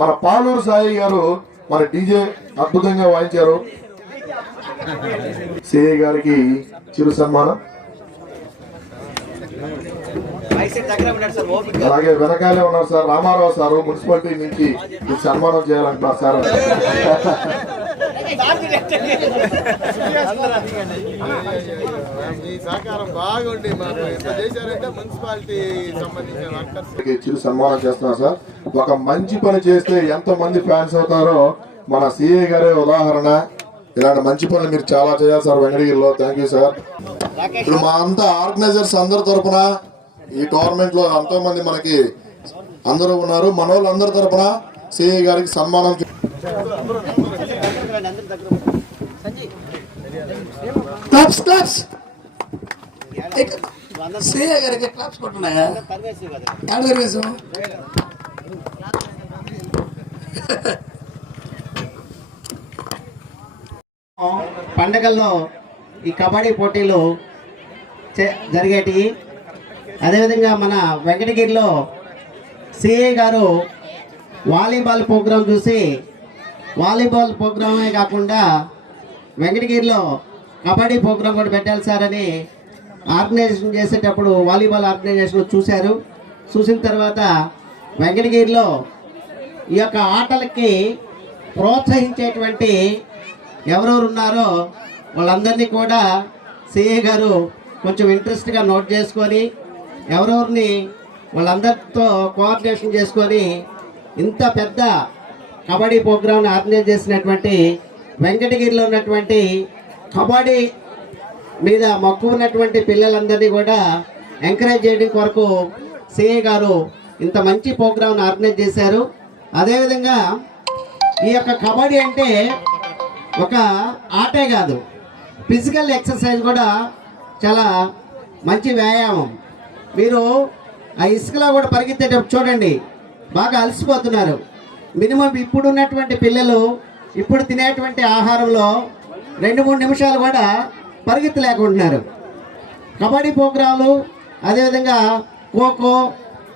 మన పాలూరు సాయి గారు మన డీజే అద్భుతంగా వాయించారు. సిఐ గారికి చిరు సన్మానం. అలాగే వెనకాలే ఉన్నారు సార్ రామారావు సారు మున్సిపాలిటీ నుంచి మీకు సన్మానం చేయాలంటున్నారు సార్. చిరు సన్మానం చేస్తున్నారు సార్. ఒక మంచి పని చేస్తే ఎంత మంది ఫ్యాన్స్ అవుతారో మన సిఐ గారే ఉదాహరణ. ఇలాంటి మంచి పనులు మీరు చాలా చేయాలి సార్ వెంకటగిరిలో. Thank you sir. ఇప్పుడు మా అంతా ఆర్గనైజర్స్ అందరి తరపున ఈ టోర్నమెంట్ లో ఎంతో మంది మనకి అందరూ ఉన్నారు. మన వాళ్ళందరి తరపున సిఐ గారికి సన్మానం. పండగల్లో ఈ కబడ్డీ పోటీలు జరిగేటి. అదేవిధంగా మన వెంకటగిరిలో సిఐ గారు వాలీబాల్ ప్రోగ్రాం చూసి వాలీబాల్ ప్రోగ్రామే కాకుండా వెంకటగిరిలో కబడ్డీ ప్రోగ్రాం కూడా పెట్టాలి సార్ అని ఆర్గనైజేషన్ చేసేటప్పుడు వాలీబాల్ ఆర్గనైజేషన్ చూశారు. చూసిన తర్వాత వెంకటగిరిలో ఈ యొక్క ఆటలకి ప్రోత్సహించేటువంటి ఎవరెవరు ఉన్నారో వాళ్ళందరినీ కూడా సిఐ గారు కొంచెం ఇంట్రెస్ట్గా నోట్ చేసుకొని ఎవరెవరిని వాళ్ళందరితో కోఆర్డినేషన్ చేసుకొని ఇంత పెద్ద కబడ్డీ ప్రోగ్రామ్ని ఆర్గనైజ్ చేసినటువంటి వెంకటగిరిలో ఉన్నటువంటి కబడ్డీ మీద మక్కువ ఉన్నటువంటి పిల్లలందరినీ కూడా ఎంకరేజ్ చేయడం కొరకు సిఐ గారు ఇంత మంచి ప్రోగ్రామ్ని ఆర్గనైజ్ చేశారు. అదేవిధంగా ఈ యొక్క కబడ్డీ అంటే ఒక ఆటే కాదు, ఫిజికల్ ఎక్సర్సైజ్ కూడా చాలా మంచి వ్యాయామం. మీరు ఆ ఇసుకలో కూడా పరిగెత్తేటప్పుడు చూడండి, బాగా అలసిపోతున్నారు. మినిమం ఇప్పుడు ఉన్నటువంటి పిల్లలు ఇప్పుడు తినేటువంటి ఆహారంలో 2-3 నిమిషాలు కూడా పరిగెత్తలేకుంటున్నారు. కబడ్డీ ప్రోగ్రాంలు అదేవిధంగా ఖోఖో,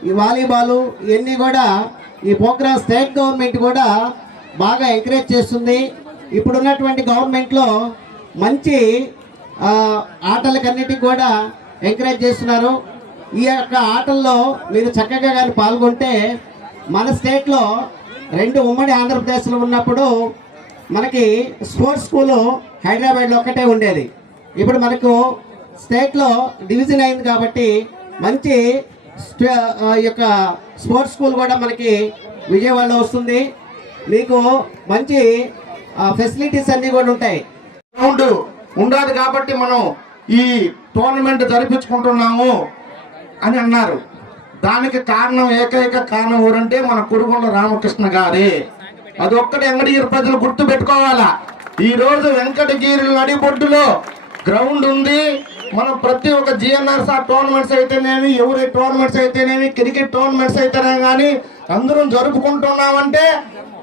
ఈ వాలీబాలు ఇవన్నీ కూడా ఈ ప్రోగ్రామ్ స్టేట్ గవర్నమెంట్ కూడా బాగా ఎంకరేజ్ చేస్తుంది. ఇప్పుడున్నటువంటి గవర్నమెంట్లో మంచి ఆటలకన్నిటికి కూడా ఎంకరేజ్ చేస్తున్నారు. ఈ యొక్క ఆటల్లో మీరు చక్కగా కానీ పాల్గొంటే మన స్టేట్లో 2 ఉమ్మడి ఆంధ్రప్రదేశ్లో ఉన్నప్పుడు మనకి స్పోర్ట్స్ స్కూలు హైదరాబాద్లో ఒక్కటే ఉండేది. ఇప్పుడు మనకు స్టేట్లో డివిజన్ అయింది కాబట్టి మంచి యొక్క స్పోర్ట్స్ స్కూల్ కూడా మనకి విజయవాడలో వస్తుంది. మీకు మంచి ఫెసిలిటీస్ అన్నీ కూడా ఉంటాయి. గ్రౌండ్ ఉండదు కాబట్టి మనం ఈ టోర్నమెంట్ జరిపించుకుంటున్నాము అని అన్నారు. దానికి కారణం ఏకైక కారణం ఎవరంటే మన కురుగుండ్ల రామకృష్ణ గారే. అది ఒక్కటి వెంకటగిరి ప్రజలు గుర్తు పెట్టుకోవాలా. ఈ రోజు వెంకటగిరి నడిబొడ్డులో గ్రౌండ్ ఉంది. మనం ప్రతి ఒక్క జిఎన్ఆర్ఆర్ టోర్నమెంట్స్ అయితేనేమి, ఎవరి టోర్నమెంట్స్ అయితేనేమి, క్రికెట్ టోర్నమెంట్స్ అయితేనే కానీ అందరం జరుపుకుంటున్నామంటే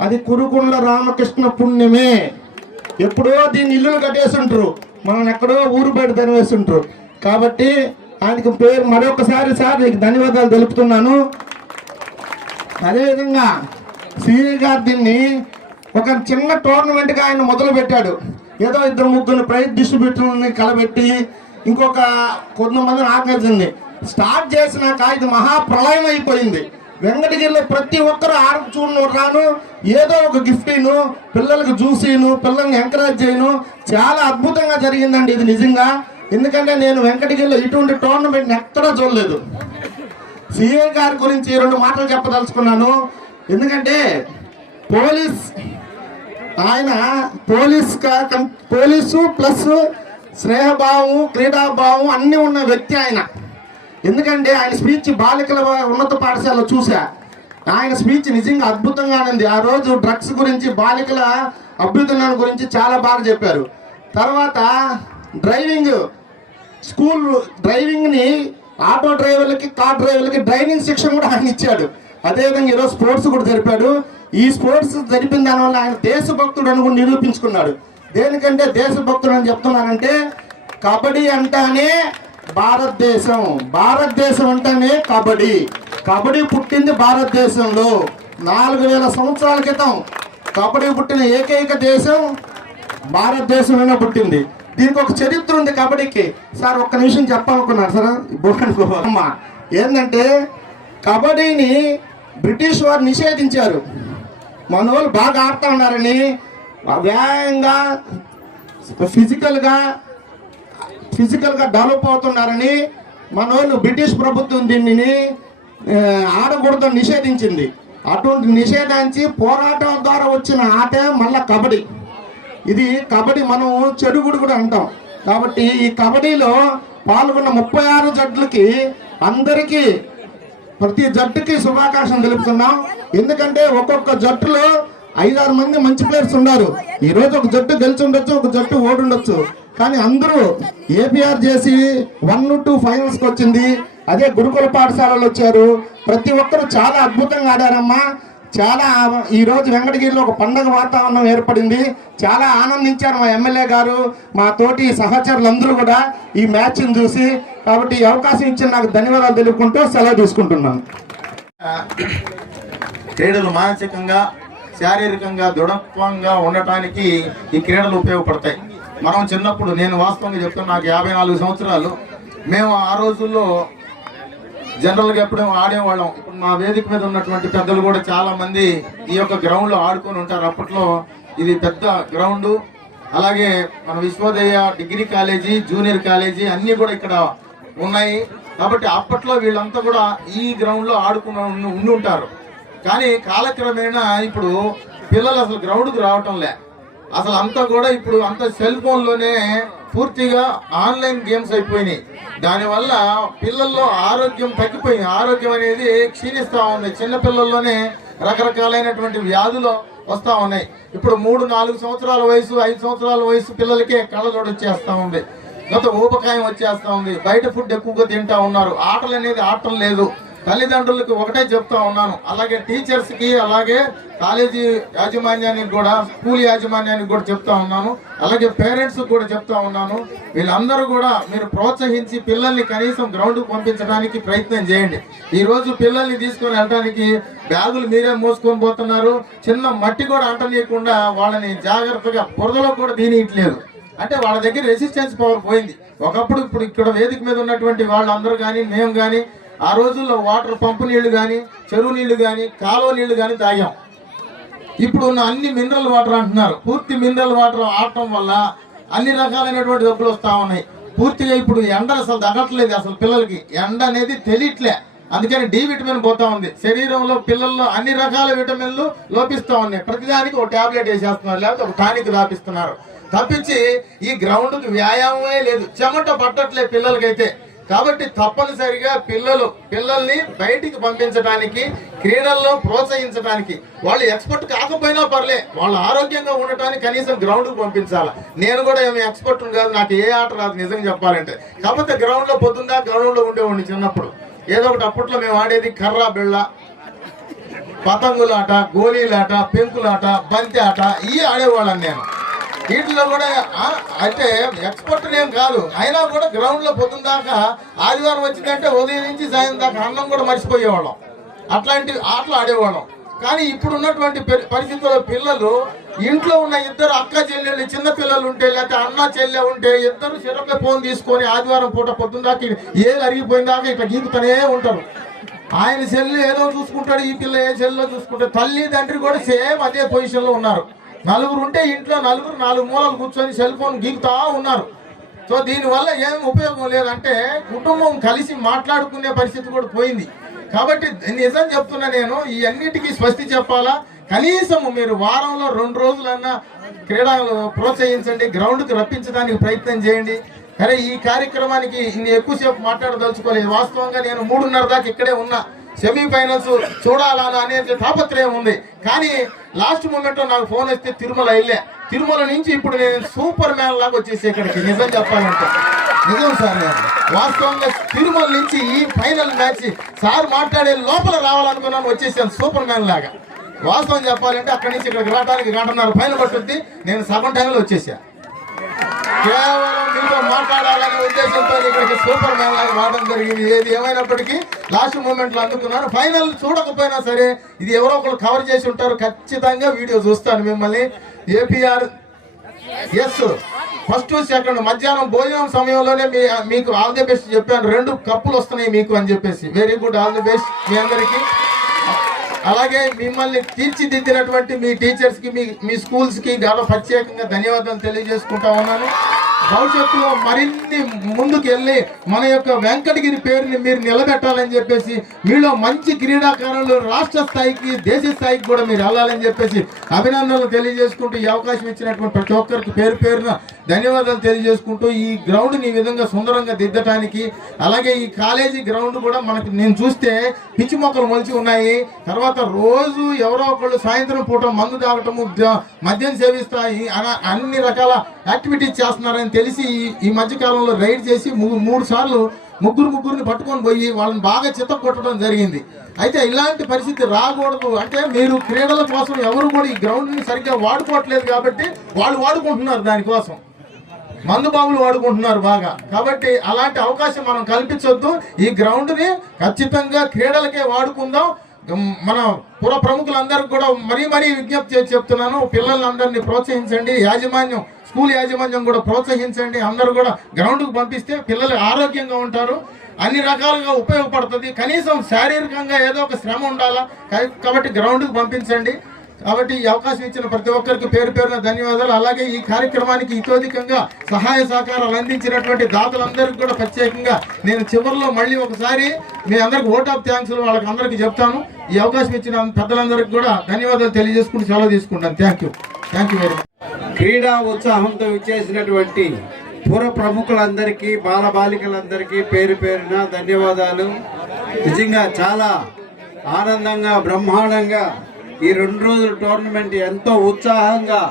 అది కురుగుండ్ల రామకృష్ణ పుణ్యమే. ఎప్పుడో దీన్ని ఇల్లులు కట్టేస్తుంటారు, మనం ఎక్కడో ఊరు బయట తరివేస్తుంటారు. కాబట్టి ఆయనకి పేరు మరొకసారి సార్ నీకు ధన్యవాదాలు తెలుపుతున్నాను. అదేవిధంగా సిఐ గారు దీన్ని ఒక చిన్న టోర్నమెంట్గా ఆయన మొదలు పెట్టాడు. ఏదో 2-3 ప్రైజ్ డిస్ట్రిబ్యూటర్ని కలబెట్టి ఇంకొక కొంతమందిని ఆకర్షింది. స్టార్ట్ చేసినాక ఇది మహాప్రళయం అయిపోయింది. వెంకటగిరిలో ప్రతి ఒక్కరు రాను ఏదో ఒక గిఫ్టీను, పిల్లలకు జ్యూసీను, పిల్లల్ని ఎంకరేజ్ చేయను చాలా అద్భుతంగా జరిగిందండి ఇది నిజంగా. ఎందుకంటే నేను వెంకటగిరిలో ఇటువంటి టోర్నమెంట్ని ఎక్కడా చూడలేదు. సిఐ గారి గురించి 2 మాటలు చెప్పదలుచుకున్నాను. ఎందుకంటే ఆయన పోలీసు ప్లస్ స్నేహభావం, క్రీడాభావం అన్నీ ఉన్న వ్యక్తి ఆయన. ఎందుకంటే ఆయన స్పీచ్ బాలికల ఉన్నత పాఠశాలలో చూసా. ఆయన స్పీచ్ నిజంగా అద్భుతంగా ఉంది. ఆ రోజు డ్రగ్స్ గురించి, బాలికల అభ్యుదయం గురించి చాలా బాగా చెప్పారు. తర్వాత డ్రైవింగ్ని ఆటో డ్రైవర్లకి, కార్ డ్రైవర్లకి డ్రైవింగ్ శిక్షణ కూడా ఆయన ఇచ్చాడు. అదేవిధంగా ఈరోజు స్పోర్ట్స్ కూడా జరిపాడు. ఈ స్పోర్ట్స్ జరిపిన దానివల్ల ఆయన దేశభక్తుడు అని కూడా నిరూపించుకున్నాడు. దేనికంటే దేశభక్తుడు అని చెప్తున్నానంటే కబడ్డీ అంటానే భారతదేశం అంటేనే కబడ్డీ పుట్టింది భారతదేశంలో. 4000 సంవత్సరాల క్రితం కబడ్డీ పుట్టిన ఏకైక దేశం భారతదేశంలోనే పుట్టింది. దీనికి ఒక చరిత్ర ఉంది కబడ్డీకి. సార్ ఒక్క నిమిషం చెప్పాలనుకున్నారు సార్. ఏంటంటే కబడ్డీని బ్రిటిష్ వారు నిషేధించారు. మన వాళ్ళు బాగా ఆడుతూ ఉన్నారని, వేగంగా ఫిజికల్గా డెవలప్ అవుతున్నారని మన వాళ్ళు బ్రిటిష్ ప్రభుత్వం దీనిని ఆడకూడదని నిషేధించింది. అటువంటి నిషేధించి పోరాటం ద్వారా వచ్చిన ఆటే మళ్ళా కబడ్డీ. ఇది కబడ్డీ మనం చెడుగుడు కూడా అంటాం. కాబట్టి ఈ కబడ్డీలో పాల్గొన్న 36 జట్లకి అందరికీ ప్రతి జట్టుకి శుభాకాంక్షలు తెలుపుతున్నాం. ఎందుకంటే ఒక్కొక్క జట్టులో 5-6 మంది మంచి ప్లేయర్స్ ఉన్నారు. ఈరోజు ఒక జట్టు గెలిచి ఉండొచ్చు, ఒక జట్టు ఓడుండొచ్చు, కానీ అందరూ ఏపీఆర్ చేసి 1-2 ఫైనల్స్కి వచ్చింది. అదే గురుకుల పాఠశాలలు వచ్చారు. ప్రతి ఒక్కరు చాలా అద్భుతంగా ఆడారమ్మా. చాలా ఈరోజు వెంకటగిరిలో ఒక పండగ వాతావరణం ఏర్పడింది. చాలా ఆనందించారు మా ఎమ్మెల్యే గారు, మా తోటి సహచరులందరూ కూడా ఈ మ్యాచ్ని చూసి. కాబట్టి ఈ అవకాశం ఇచ్చిన నాకు ధన్యవాదాలు తెలుపుకుంటూ సెలవు తీసుకుంటున్నాను. క్రీడలు మానసికంగా శారీరకంగా దృఢత్వంగా ఉండటానికి ఈ క్రీడలు ఉపయోగపడతాయి. మనం చిన్నప్పుడు, నేను వాస్తవంగా చెప్తాను, నాకు 54 సంవత్సరాలు. మేము ఆ రోజుల్లో జనరల్గా ఎప్పుడూ ఆడేవాళ్ళం. ఇప్పుడు మా వేదిక మీద ఉన్నటువంటి పెద్దలు కూడా చాలా మంది ఈ యొక్క గ్రౌండ్లో ఆడుకొని ఉంటారు. అప్పట్లో ఇది పెద్ద గ్రౌండ్. అలాగే మన Vishwodaya degree college, junior college అన్నీ కూడా ఇక్కడ ఉన్నాయి. కాబట్టి అప్పట్లో వీళ్ళంతా కూడా ఈ గ్రౌండ్లో ఉండి ఉంటారు. కానీ కాలక్రమేణా ఇప్పుడు పిల్లలు అసలు గ్రౌండ్కి రావటం లే. అసలు అంతా కూడా ఇప్పుడు అంతా సెల్ ఫోన్లోనే పూర్తిగా ఆన్లైన్ గేమ్స్ అయిపోయినాయి. దానివల్ల పిల్లల్లో ఆరోగ్యం తగ్గిపోయింది. ఆరోగ్యం అనేది క్షీణిస్తూ ఉంది. చిన్నపిల్లల్లోనే రకరకాలైనటువంటి వ్యాధులు వస్తూ ఉన్నాయి. ఇప్పుడు 3-4 సంవత్సరాల వయసు, 5 సంవత్సరాల వయసు పిల్లలకే కళ్ళజోడు వచ్చేస్తూ ఉంది, గత ఊబకాయం వచ్చేస్తూ ఉంది. బయట ఫుడ్ ఎక్కువగా తింటా ఉన్నారు. ఆటలు అనేది ఆటలు లేదు. తల్లిదండ్రులకు ఒకటే చెప్తా ఉన్నాను, అలాగే టీచర్స్కి, అలాగే కాలేజీ యాజమాన్యానికి కూడా, స్కూల్ యాజమాన్యానికి కూడా చెప్తా ఉన్నాను, అలాగే పేరెంట్స్కి కూడా చెప్తా ఉన్నాను. వీళ్ళందరూ కూడా మీరు ప్రోత్సహించి పిల్లల్ని కనీసం గ్రౌండ్కి పంపించడానికి ప్రయత్నం చేయండి. ఈరోజు పిల్లల్ని తీసుకొని వెళ్ళడానికి బ్యాగులు మీరే మోసుకొని పోతున్నారు. చిన్న మట్టి కూడా అంటనీయకుండా వాళ్ళని జాగ్రత్తగా బురదలో కూడా తీనియట్లేదు. అంటే వాళ్ళ దగ్గర రెసిస్టెన్స్ పవర్ పోయింది. ఒకప్పుడు ఇప్పుడు ఇక్కడ వేదిక మీద ఉన్నటువంటి వాళ్ళందరూ కానీ, మేము కానీ ఆ రోజుల్లో వాటర్ పంపు నీళ్లు కానీ, చెరువు నీళ్లు కానీ, కాలువ నీళ్లు కానీ తాగాం. ఇప్పుడు ఉన్న అన్ని మినరల్ వాటర్ అంటున్నారు. పూర్తి మినరల్ వాటర్ ఆడటం వల్ల అన్ని రకాలైనటువంటి జబ్బులు వస్తూ ఉన్నాయి. పూర్తిగా ఇప్పుడు ఎండ అసలు తగ్గట్లేదు. అసలు పిల్లలకి ఎండ అనేది తెలియట్లే. అందుకని డి విటమిన్ పోతా ఉంది శరీరంలో. పిల్లల్లో అన్ని రకాల విటమిన్లు లోపిస్తూ ఉన్నాయి. ప్రతిదానికి ఒక టాబ్లెట్ వేసేస్తున్నారు, లేకపోతే ఒక టానిక్ రాపిస్తున్నారు. తప్పించి ఈ గ్రౌండ్కి వ్యాయామమే లేదు. చెమట పట్టట్లేదు పిల్లలకైతే. కాబట్టి తప్పనిసరిగా పిల్లల్ని బయటికి పంపించడానికి, క్రీడల్లో ప్రోత్సహించడానికి, వాళ్ళు ఎక్స్పర్ట్ కాకపోయినా పర్లే, వాళ్ళు ఆరోగ్యంగా ఉండటానికి కనీసం గ్రౌండ్కి పంపించాలి. నేను కూడా ఏమి ఎక్స్పర్ట్ కాదు, నాకు ఏ ఆట రాదు నిజంగా చెప్పాలంటే. కాకపోతే గ్రౌండ్లో పొద్దున్నా గ్రౌండ్లో ఉండేవాడిని చిన్నప్పుడు. ఏదో ఒకటి అప్పట్లో మేము ఆడేది కర్ర బిళ్ళ, పతంగులాట, గోళీలాట, పెంకులాట, బంతి ఆట, ఇవి ఆడేవాళ్ళని నేను. వీటిలో కూడా అంటే ఎక్స్పర్ట్ ఏం కాదు, అయినా కూడా గ్రౌండ్లో పొద్దున్న దాకా, ఆదివారం వచ్చిందంటే ఉదయం నుంచి సాయం దాకా అన్నం కూడా మర్చిపోయేవాళ్ళం. అట్లాంటి ఆటలు ఆడేవాళ్ళం. కానీ ఇప్పుడు ఉన్నటువంటి పరిస్థితుల్లో పిల్లలు, ఇంట్లో ఉన్న ఇద్దరు అక్క చెల్లెళ్ళు, చిన్న పిల్లలు ఉంటే, లేకపోతే అన్న చెల్లె ఉంటే, ఇద్దరు సిరపై ఫోన్ తీసుకొని ఆదివారం పూట పొద్దున్న దాకా ఏది అరిగిపోయిన దాకా ఇట్లా గీకుతూనే ఉంటారు. ఆయన చెల్లి ఏదో చూసుకుంటాడు, ఈ పిల్ల ఏ చెల్లెలో చూసుకుంటాడు. తల్లి తండ్రి కూడా సేమ్ అదే పొజిషన్లో ఉన్నారు. నలుగురు ఉంటే ఇంట్లో నలుగురు 4 మూలలు కూర్చొని సెల్ ఫోన్ గీకుతా ఉన్నారు. సో దీనివల్ల ఏం ఉపయోగం లేదంటే కుటుంబం కలిసి మాట్లాడుకునే పరిస్థితి కూడా పోయింది. కాబట్టి నిజం చెప్తున్నా నేను, ఈ అన్నిటికీ స్వస్తి చెప్పాలా. కనీసం మీరు వారంలో 2 రోజులన్నా క్రీడలు ప్రోత్సహించండి, గ్రౌండ్కి రప్పించడానికి ప్రయత్నం చేయండి. సరే, ఈ కార్యక్రమానికి ఎక్కువసేపు మాట్లాడదలుచుకోలేదు. వాస్తవంగా నేను 3:30 దాకా ఇక్కడే ఉన్నా. సెమీఫైనల్స్ చూడాలని అనేది తాపత్రయం ఉంది. కానీ లాస్ట్ మూమెంట్లో నాకు ఫోన్ వస్తే తిరుమల వెళ్ళే. తిరుమల నుంచి ఇప్పుడు నేను సూపర్ మ్యాన్ లాగా వచ్చేసి ఇక్కడికి. నిజం చెప్పాలంటే నిజం సార్, వాస్తవంగా తిరుమల నుంచి ఈ ఫైనల్ మ్యాచ్ సార్ మాట్లాడే లోపల రావాలనుకున్నాను, వచ్చేసాను సూపర్ మ్యాన్ లాగా. వాస్తవం చెప్పాలంటే అక్కడి నుంచి ఇక్కడికి రావడానికి 1.5 పైన పట్టుద్ది. నేను సగం టైంలో వచ్చేసా. కేవలం మీతో మాట్లాడాలనే ఉద్దేశంతో ఇక్కడికి సూపర్ మ్యాన్ లాగా రావడం జరిగింది. ఏది ఏమైనప్పటికీ లాస్ట్ మూమెంట్లో అందుకున్నాను. ఫైనల్ చూడకపోయినా సరే ఇది ఎవరో ఒకరు కవర్ చేసి ఉంటారు. ఖచ్చితంగా వీడియో చూస్తాను మిమ్మల్ని. ఏపీఆర్ ఎస్, ఫస్ట్ సెకండ్ మధ్యాహ్నం భోజనం సమయంలోనే మీకు ఆల్ ది బెస్ట్ చెప్పాను. 2 కప్పులు వస్తున్నాయి మీకు అని చెప్పేసి. Very good, all the best మీ అందరికీ. అలాగే మిమ్మల్ని తీర్చిదిద్దినటువంటి మీ టీచర్స్కి, మీ స్కూల్స్కి ప్రత్యేకంగా ధన్యవాదాలు తెలియజేసుకుంటా ఉన్నాను. భవిష్యత్తులో మరిన్ని ముందుకు వెళ్ళి మన యొక్క వెంకటగిరి పేరుని మీరు నిలబెట్టాలని చెప్పేసి, మీలో మంచి క్రీడాకారులు రాష్ట్ర స్థాయికి, దేశ స్థాయికి కూడా మీరు వెళ్ళాలని చెప్పేసి అభినందనలు తెలియజేసుకుంటూ, ఈ అవకాశం ఇచ్చినటువంటి ప్రతి ఒక్కరికి పేరు పేరున ధన్యవాదాలు తెలియజేసుకుంటూ, ఈ గ్రౌండ్ని ఈ విధంగా సుందరంగా దిద్దటానికి, అలాగే ఈ కాలేజీ గ్రౌండ్ కూడా మనకి నేను చూస్తే పిచ్చి మొక్కలు మొలిచి ఉన్నాయి. తర్వాత రోజు ఎవరో ఒకళ్ళు సాయంత్రం పూట మందు తాగటము, మద్యం సేవిస్తాయి, అన్ని రకాల యాక్టివిటీస్ చేస్తున్నారని తెలిసి ఈ మధ్య కాలంలో రైడ్ చేసి 3 సార్లు ముగ్గురిని పట్టుకొని పోయి వాళ్ళని బాగా చిత్త కొట్టడం జరిగింది. అయితే ఇలాంటి పరిస్థితి రాకూడదు అంటే, మీరు క్రీడల కోసం ఎవరు కూడా ఈ గ్రౌండ్ని సరిగ్గా వాడుకోవట్లేదు కాబట్టి వాళ్ళు వాడుకుంటున్నారు, దానికోసం మందు బాబులు వాడుకుంటున్నారు బాగా. కాబట్టి అలాంటి అవకాశం మనం కల్పించొద్దు. ఈ గ్రౌండ్ని ఖచ్చితంగా క్రీడలకే వాడుకుందాం. మన పుర ప్రముఖులందరికీ కూడా మరీ విజ్ఞప్తి చేసి చెప్తున్నాను, పిల్లలందరినీ ప్రోత్సహించండి. స్కూల్ యాజమాన్యం కూడా ప్రోత్సహించండి. అందరూ కూడా గ్రౌండ్కు పంపిస్తే పిల్లలు ఆరోగ్యంగా ఉంటారు, అన్ని రకాలుగా ఉపయోగపడుతుంది. కనీసం శారీరకంగా ఏదో ఒక శ్రమ ఉండాలా, కాబట్టి గ్రౌండ్కు పంపించండి. కాబట్టి ఈ అవకాశం ఇచ్చిన ప్రతి ఒక్కరికి పేరు పేరున ధన్యవాదాలు. అలాగే ఈ కార్యక్రమానికి ఇతోధికంగా సహాయ సహకారాలు అందించినటువంటి దాతలందరికీ కూడా ప్రత్యేకంగా నేను చివరిలో మళ్ళీ ఒకసారి మీ అందరికి ఓట్ ఆఫ్ థ్యాంక్స్ వాళ్ళకి అందరికీ చెప్తాను. ఈ అవకాశం ఇచ్చిన పెద్దలందరికీ కూడా ధన్యవాదాలు తెలియజేసుకుంటూ సెలవు తీసుకుంటాను. Thank you very much. క్రీడా ఉత్సాహంతో విచ్చేసినటువంటి పుర ప్రముఖులందరికీ, బాలబాలికలందరికీ పేరు పేరున ధన్యవాదాలు. నిజంగా చాలా ఆనందంగా, బ్రహ్మాండంగా ఈ 2 రోజుల టోర్నమెంట్ ఎంతో ఉత్సాహంగా,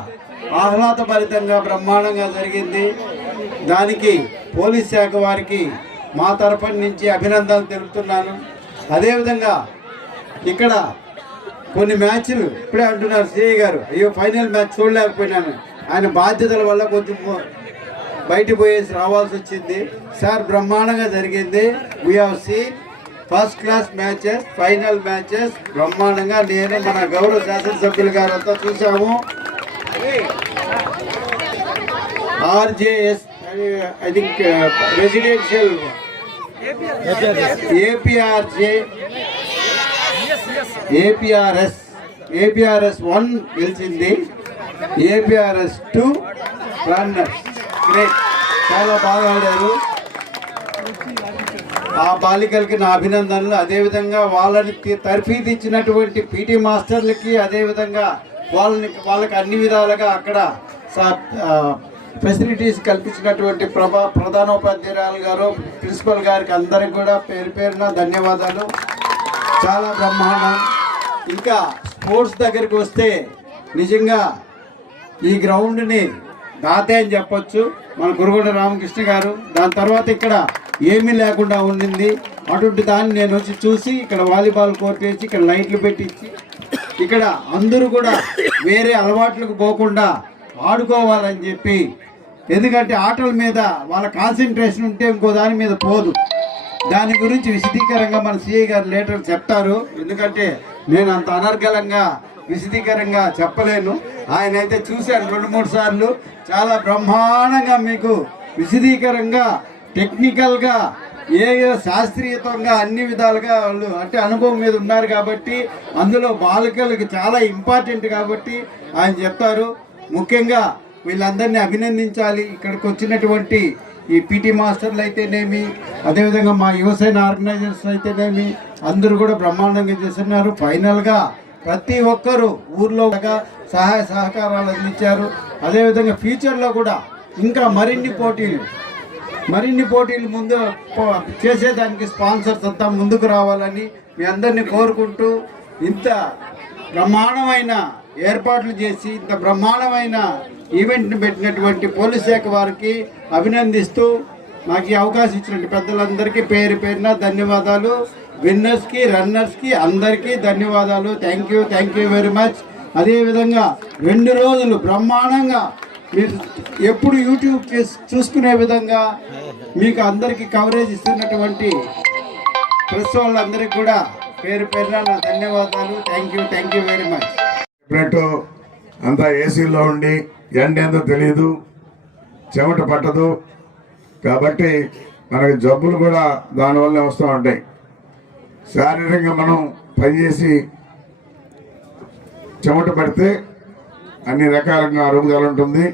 ఆహ్లాదభరితంగా, బ్రహ్మాండంగా జరిగింది. దానికి పోలీస్ శాఖ వారికి మా తరఫు నుంచి అభినందనలు తెలుపుతున్నాను. అదేవిధంగా ఇక్కడ కొన్ని మ్యాచ్లు ఇప్పుడే అంటున్నారు సిఐ గారు, అయ్యో ఫైనల్ మ్యాచ్ చూడలేకపోయినాను, ఆయన బాధ్యతల వల్ల కొంచెం బయట పోయేసి రావాల్సి వచ్చింది. సార్ బ్రహ్మాండంగా జరిగింది. We have seen first class matches, final matches బ్రహ్మాండంగా. నేను మన గౌరవ శాసనసభ్యులు గారు అంతా చూసాము. RJS I think residential APRS 1 గెలిచింది, APRS 2 రన్నర్స్. గ్రేట్, చాలా బాగా ఆడారు. ఆ బాలికలకి నా అభినందనలు. అదేవిధంగా వాళ్ళని తర్ఫీదు ఇచ్చినటువంటి పీటీ మాస్టర్లకి, అదేవిధంగా వాళ్ళకి అన్ని విధాలుగా అక్కడ ఫెసిలిటీస్ కల్పించినటువంటి ప్రధానోపాధ్యాయురాలు గారు, ప్రిన్సిపల్ గారికి అందరికి కూడా పేరు పేరున ధన్యవాదాలు. చాలా బ్రహ్మాండం. ఇంకా స్పోర్ట్స్ దగ్గరికి వస్తే నిజంగా ఈ గ్రౌండ్ని దాతే అని చెప్పొచ్చు మన కురుగొండ రామకృష్ణ గారు. దాని తర్వాత ఇక్కడ ఏమీ లేకుండా ఉండింది, అటువంటి దాన్ని నేను వచ్చి చూసి ఇక్కడ వాలీబాల్ కోర్ట్ వేసి ఇక్కడ లైట్లు పెట్టించి ఇక్కడ అందరూ కూడా వేరే అలవాట్లకు పోకుండా ఆడుకోవాలని చెప్పి, ఎందుకంటే ఆటల మీద వాళ్ళ కాన్సన్ట్రేషన్ ఉంటే ఇంకో దాని మీద పోదు. దాని గురించి విశదీకరంగా మన సిఐ గారు లేటర్ చెప్తారు, ఎందుకంటే నేను అంత అనర్గళంగా విశదీకరంగా చెప్పలేను. ఆయన అయితే చూశాను 2-3 సార్లు, చాలా బ్రహ్మాండంగా మీకు విశదీకరంగా, టెక్నికల్గా, శాస్త్రీయతంగా అన్ని విధాలుగా వాళ్ళు అంటే అనుభవం మీద ఉన్నారు కాబట్టి, అందులో బాలికలకు చాలా ఇంపార్టెంట్ కాబట్టి ఆయన చెప్తారు. ముఖ్యంగా వీళ్ళందరినీ అభినందించాలి. ఇక్కడికి వచ్చినటువంటి ఈ పీటీ మాస్టర్లు అయితేనేమి, అదేవిధంగా మా యువసేన ఆర్గనైజర్స్ అయితేనేమి, అందరూ కూడా బ్రహ్మాండంగా చేస్తున్నారు. ఫైనల్గా ప్రతి ఒక్కరూ ఊర్లో సహాయ సహకారాలు అందించారు. అదేవిధంగా ఫ్యూచర్లో కూడా ఇంకా మరిన్ని పోటీలు ముందు చేసేదానికి స్పాన్సర్స్ అంతా ముందుకు రావాలని మీ అందరినీ కోరుకుంటూ, ఇంత బ్రహ్మాండమైన ఏర్పాట్లు చేసి ఇంత బ్రహ్మాండమైన ఈవెంట్ని పెట్టినటువంటి పోలీస్ శాఖ వారికి అభినందిస్తూ, నాకు ఈ అవకాశం ఇచ్చినటువంటి పెద్దలందరికీ పేరు పేరున ధన్యవాదాలు. విన్నర్స్కి, రన్నర్స్కి అందరికీ ధన్యవాదాలు. Thank you very much. అదేవిధంగా 2 రోజులు బ్రహ్మాండంగా మీరు ఎప్పుడు యూట్యూబ్ చూసుకునే విధంగా మీకు అందరికీ కవరేజ్ ఇస్తున్నటువంటి ప్రెస్ వాళ్ళందరికీ కూడా పేరు పేరున నా ధన్యవాదాలు. Thank you very much. చెప్పినట్టు అంతా ఏసీలో ఉండి ఎండ ఏందో తెలియదు, చెమట పట్టదు. కాబట్టి మనకి జబ్బులు కూడా దానివల్లే వస్తూ ఉంటాయి. శారీరకంగా మనం పనిచేసి చెమట పడితే అన్ని రకాలుగా అరుగుదల ఉంటుంది,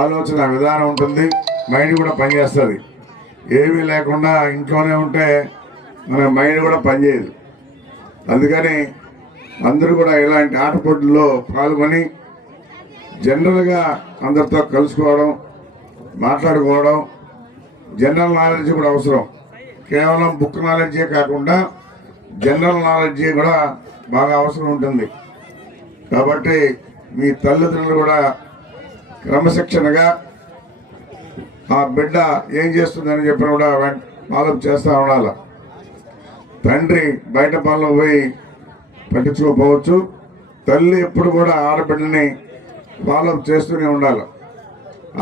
ఆలోచన విధానం ఉంటుంది, మైండ్ కూడా పనిచేస్తుంది. ఏమీ లేకుండా ఇంట్లోనే ఉంటే మన మైండ్ కూడా పనిచేయదు. అందుకని అందరూ కూడా ఇలాంటి ఆట పోటీల్లో పాల్గొని జనరల్గా అందరితో కలుసుకోవడం, మాట్లాడుకోవడం, జనరల్ నాలెడ్జ్ కూడా అవసరం. కేవలం బుక్ నాలెడ్జే కాకుండా జనరల్ నాలెడ్జ్ కూడా బాగా అవసరం ఉంటుంది. కాబట్టి మీ తల్లిదండ్రులు కూడా క్రమశిక్షణగా ఆ బిడ్డ ఏం చేస్తుందని చెప్పిన కూడా ఫాలో చేస్తూ ఉండాలి. తండ్రి బయట పనులు పోయి పట్టించుకోకపోవచ్చు, తల్లి ఎప్పుడు కూడా ఆడబిడ్డని ఫాలో చేస్తూనే ఉండాలి.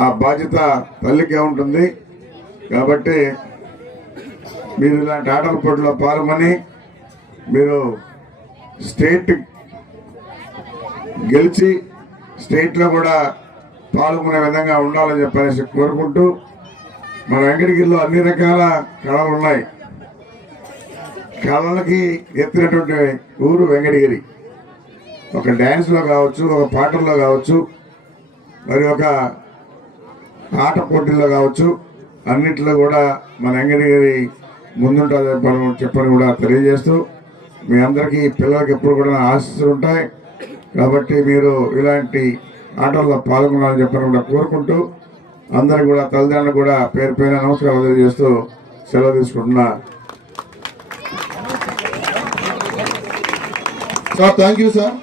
ఆ బాధ్యత తల్లికే ఉంటుంది. కాబట్టి మీరు ఇలాంటి ఆటల పోటీలో పాల్గొని మీరు స్టేట్ గెలిచి స్టేట్లో కూడా పాల్గొనే విధంగా ఉండాలని చెప్పనేసి కోరుకుంటూ, మన వెంకటగిరిలో అన్ని రకాల కళలు ఉన్నాయి. కళలకి ఎత్తినటువంటి ఊరు వెంకటగిరి. ఒక డ్యాన్స్లో కావచ్చు, ఒక పాటల్లో కావచ్చు, మరి ఒక ఆట పోటీల్లో కావచ్చు, అన్నింటిలో కూడా మన వెంకటగిరి ముందుంటుంది చెప్పని కూడా తెలియజేస్తూ, మీ అందరికీ పిల్లలకి ఎప్పుడు కూడా ఆశీస్సులు ఉంటాయి. కాబట్టి మీరు ఇలాంటి ఆటల్లో పాల్గొనాలని చెప్పని కూడా కోరుకుంటూ, అందరికి కూడా తల్లిదండ్రులు కూడా పేరు పేరు నమస్కారాలు తెలియజేస్తూ సెలవు తీసుకుంటున్నా. Sir thank you sir.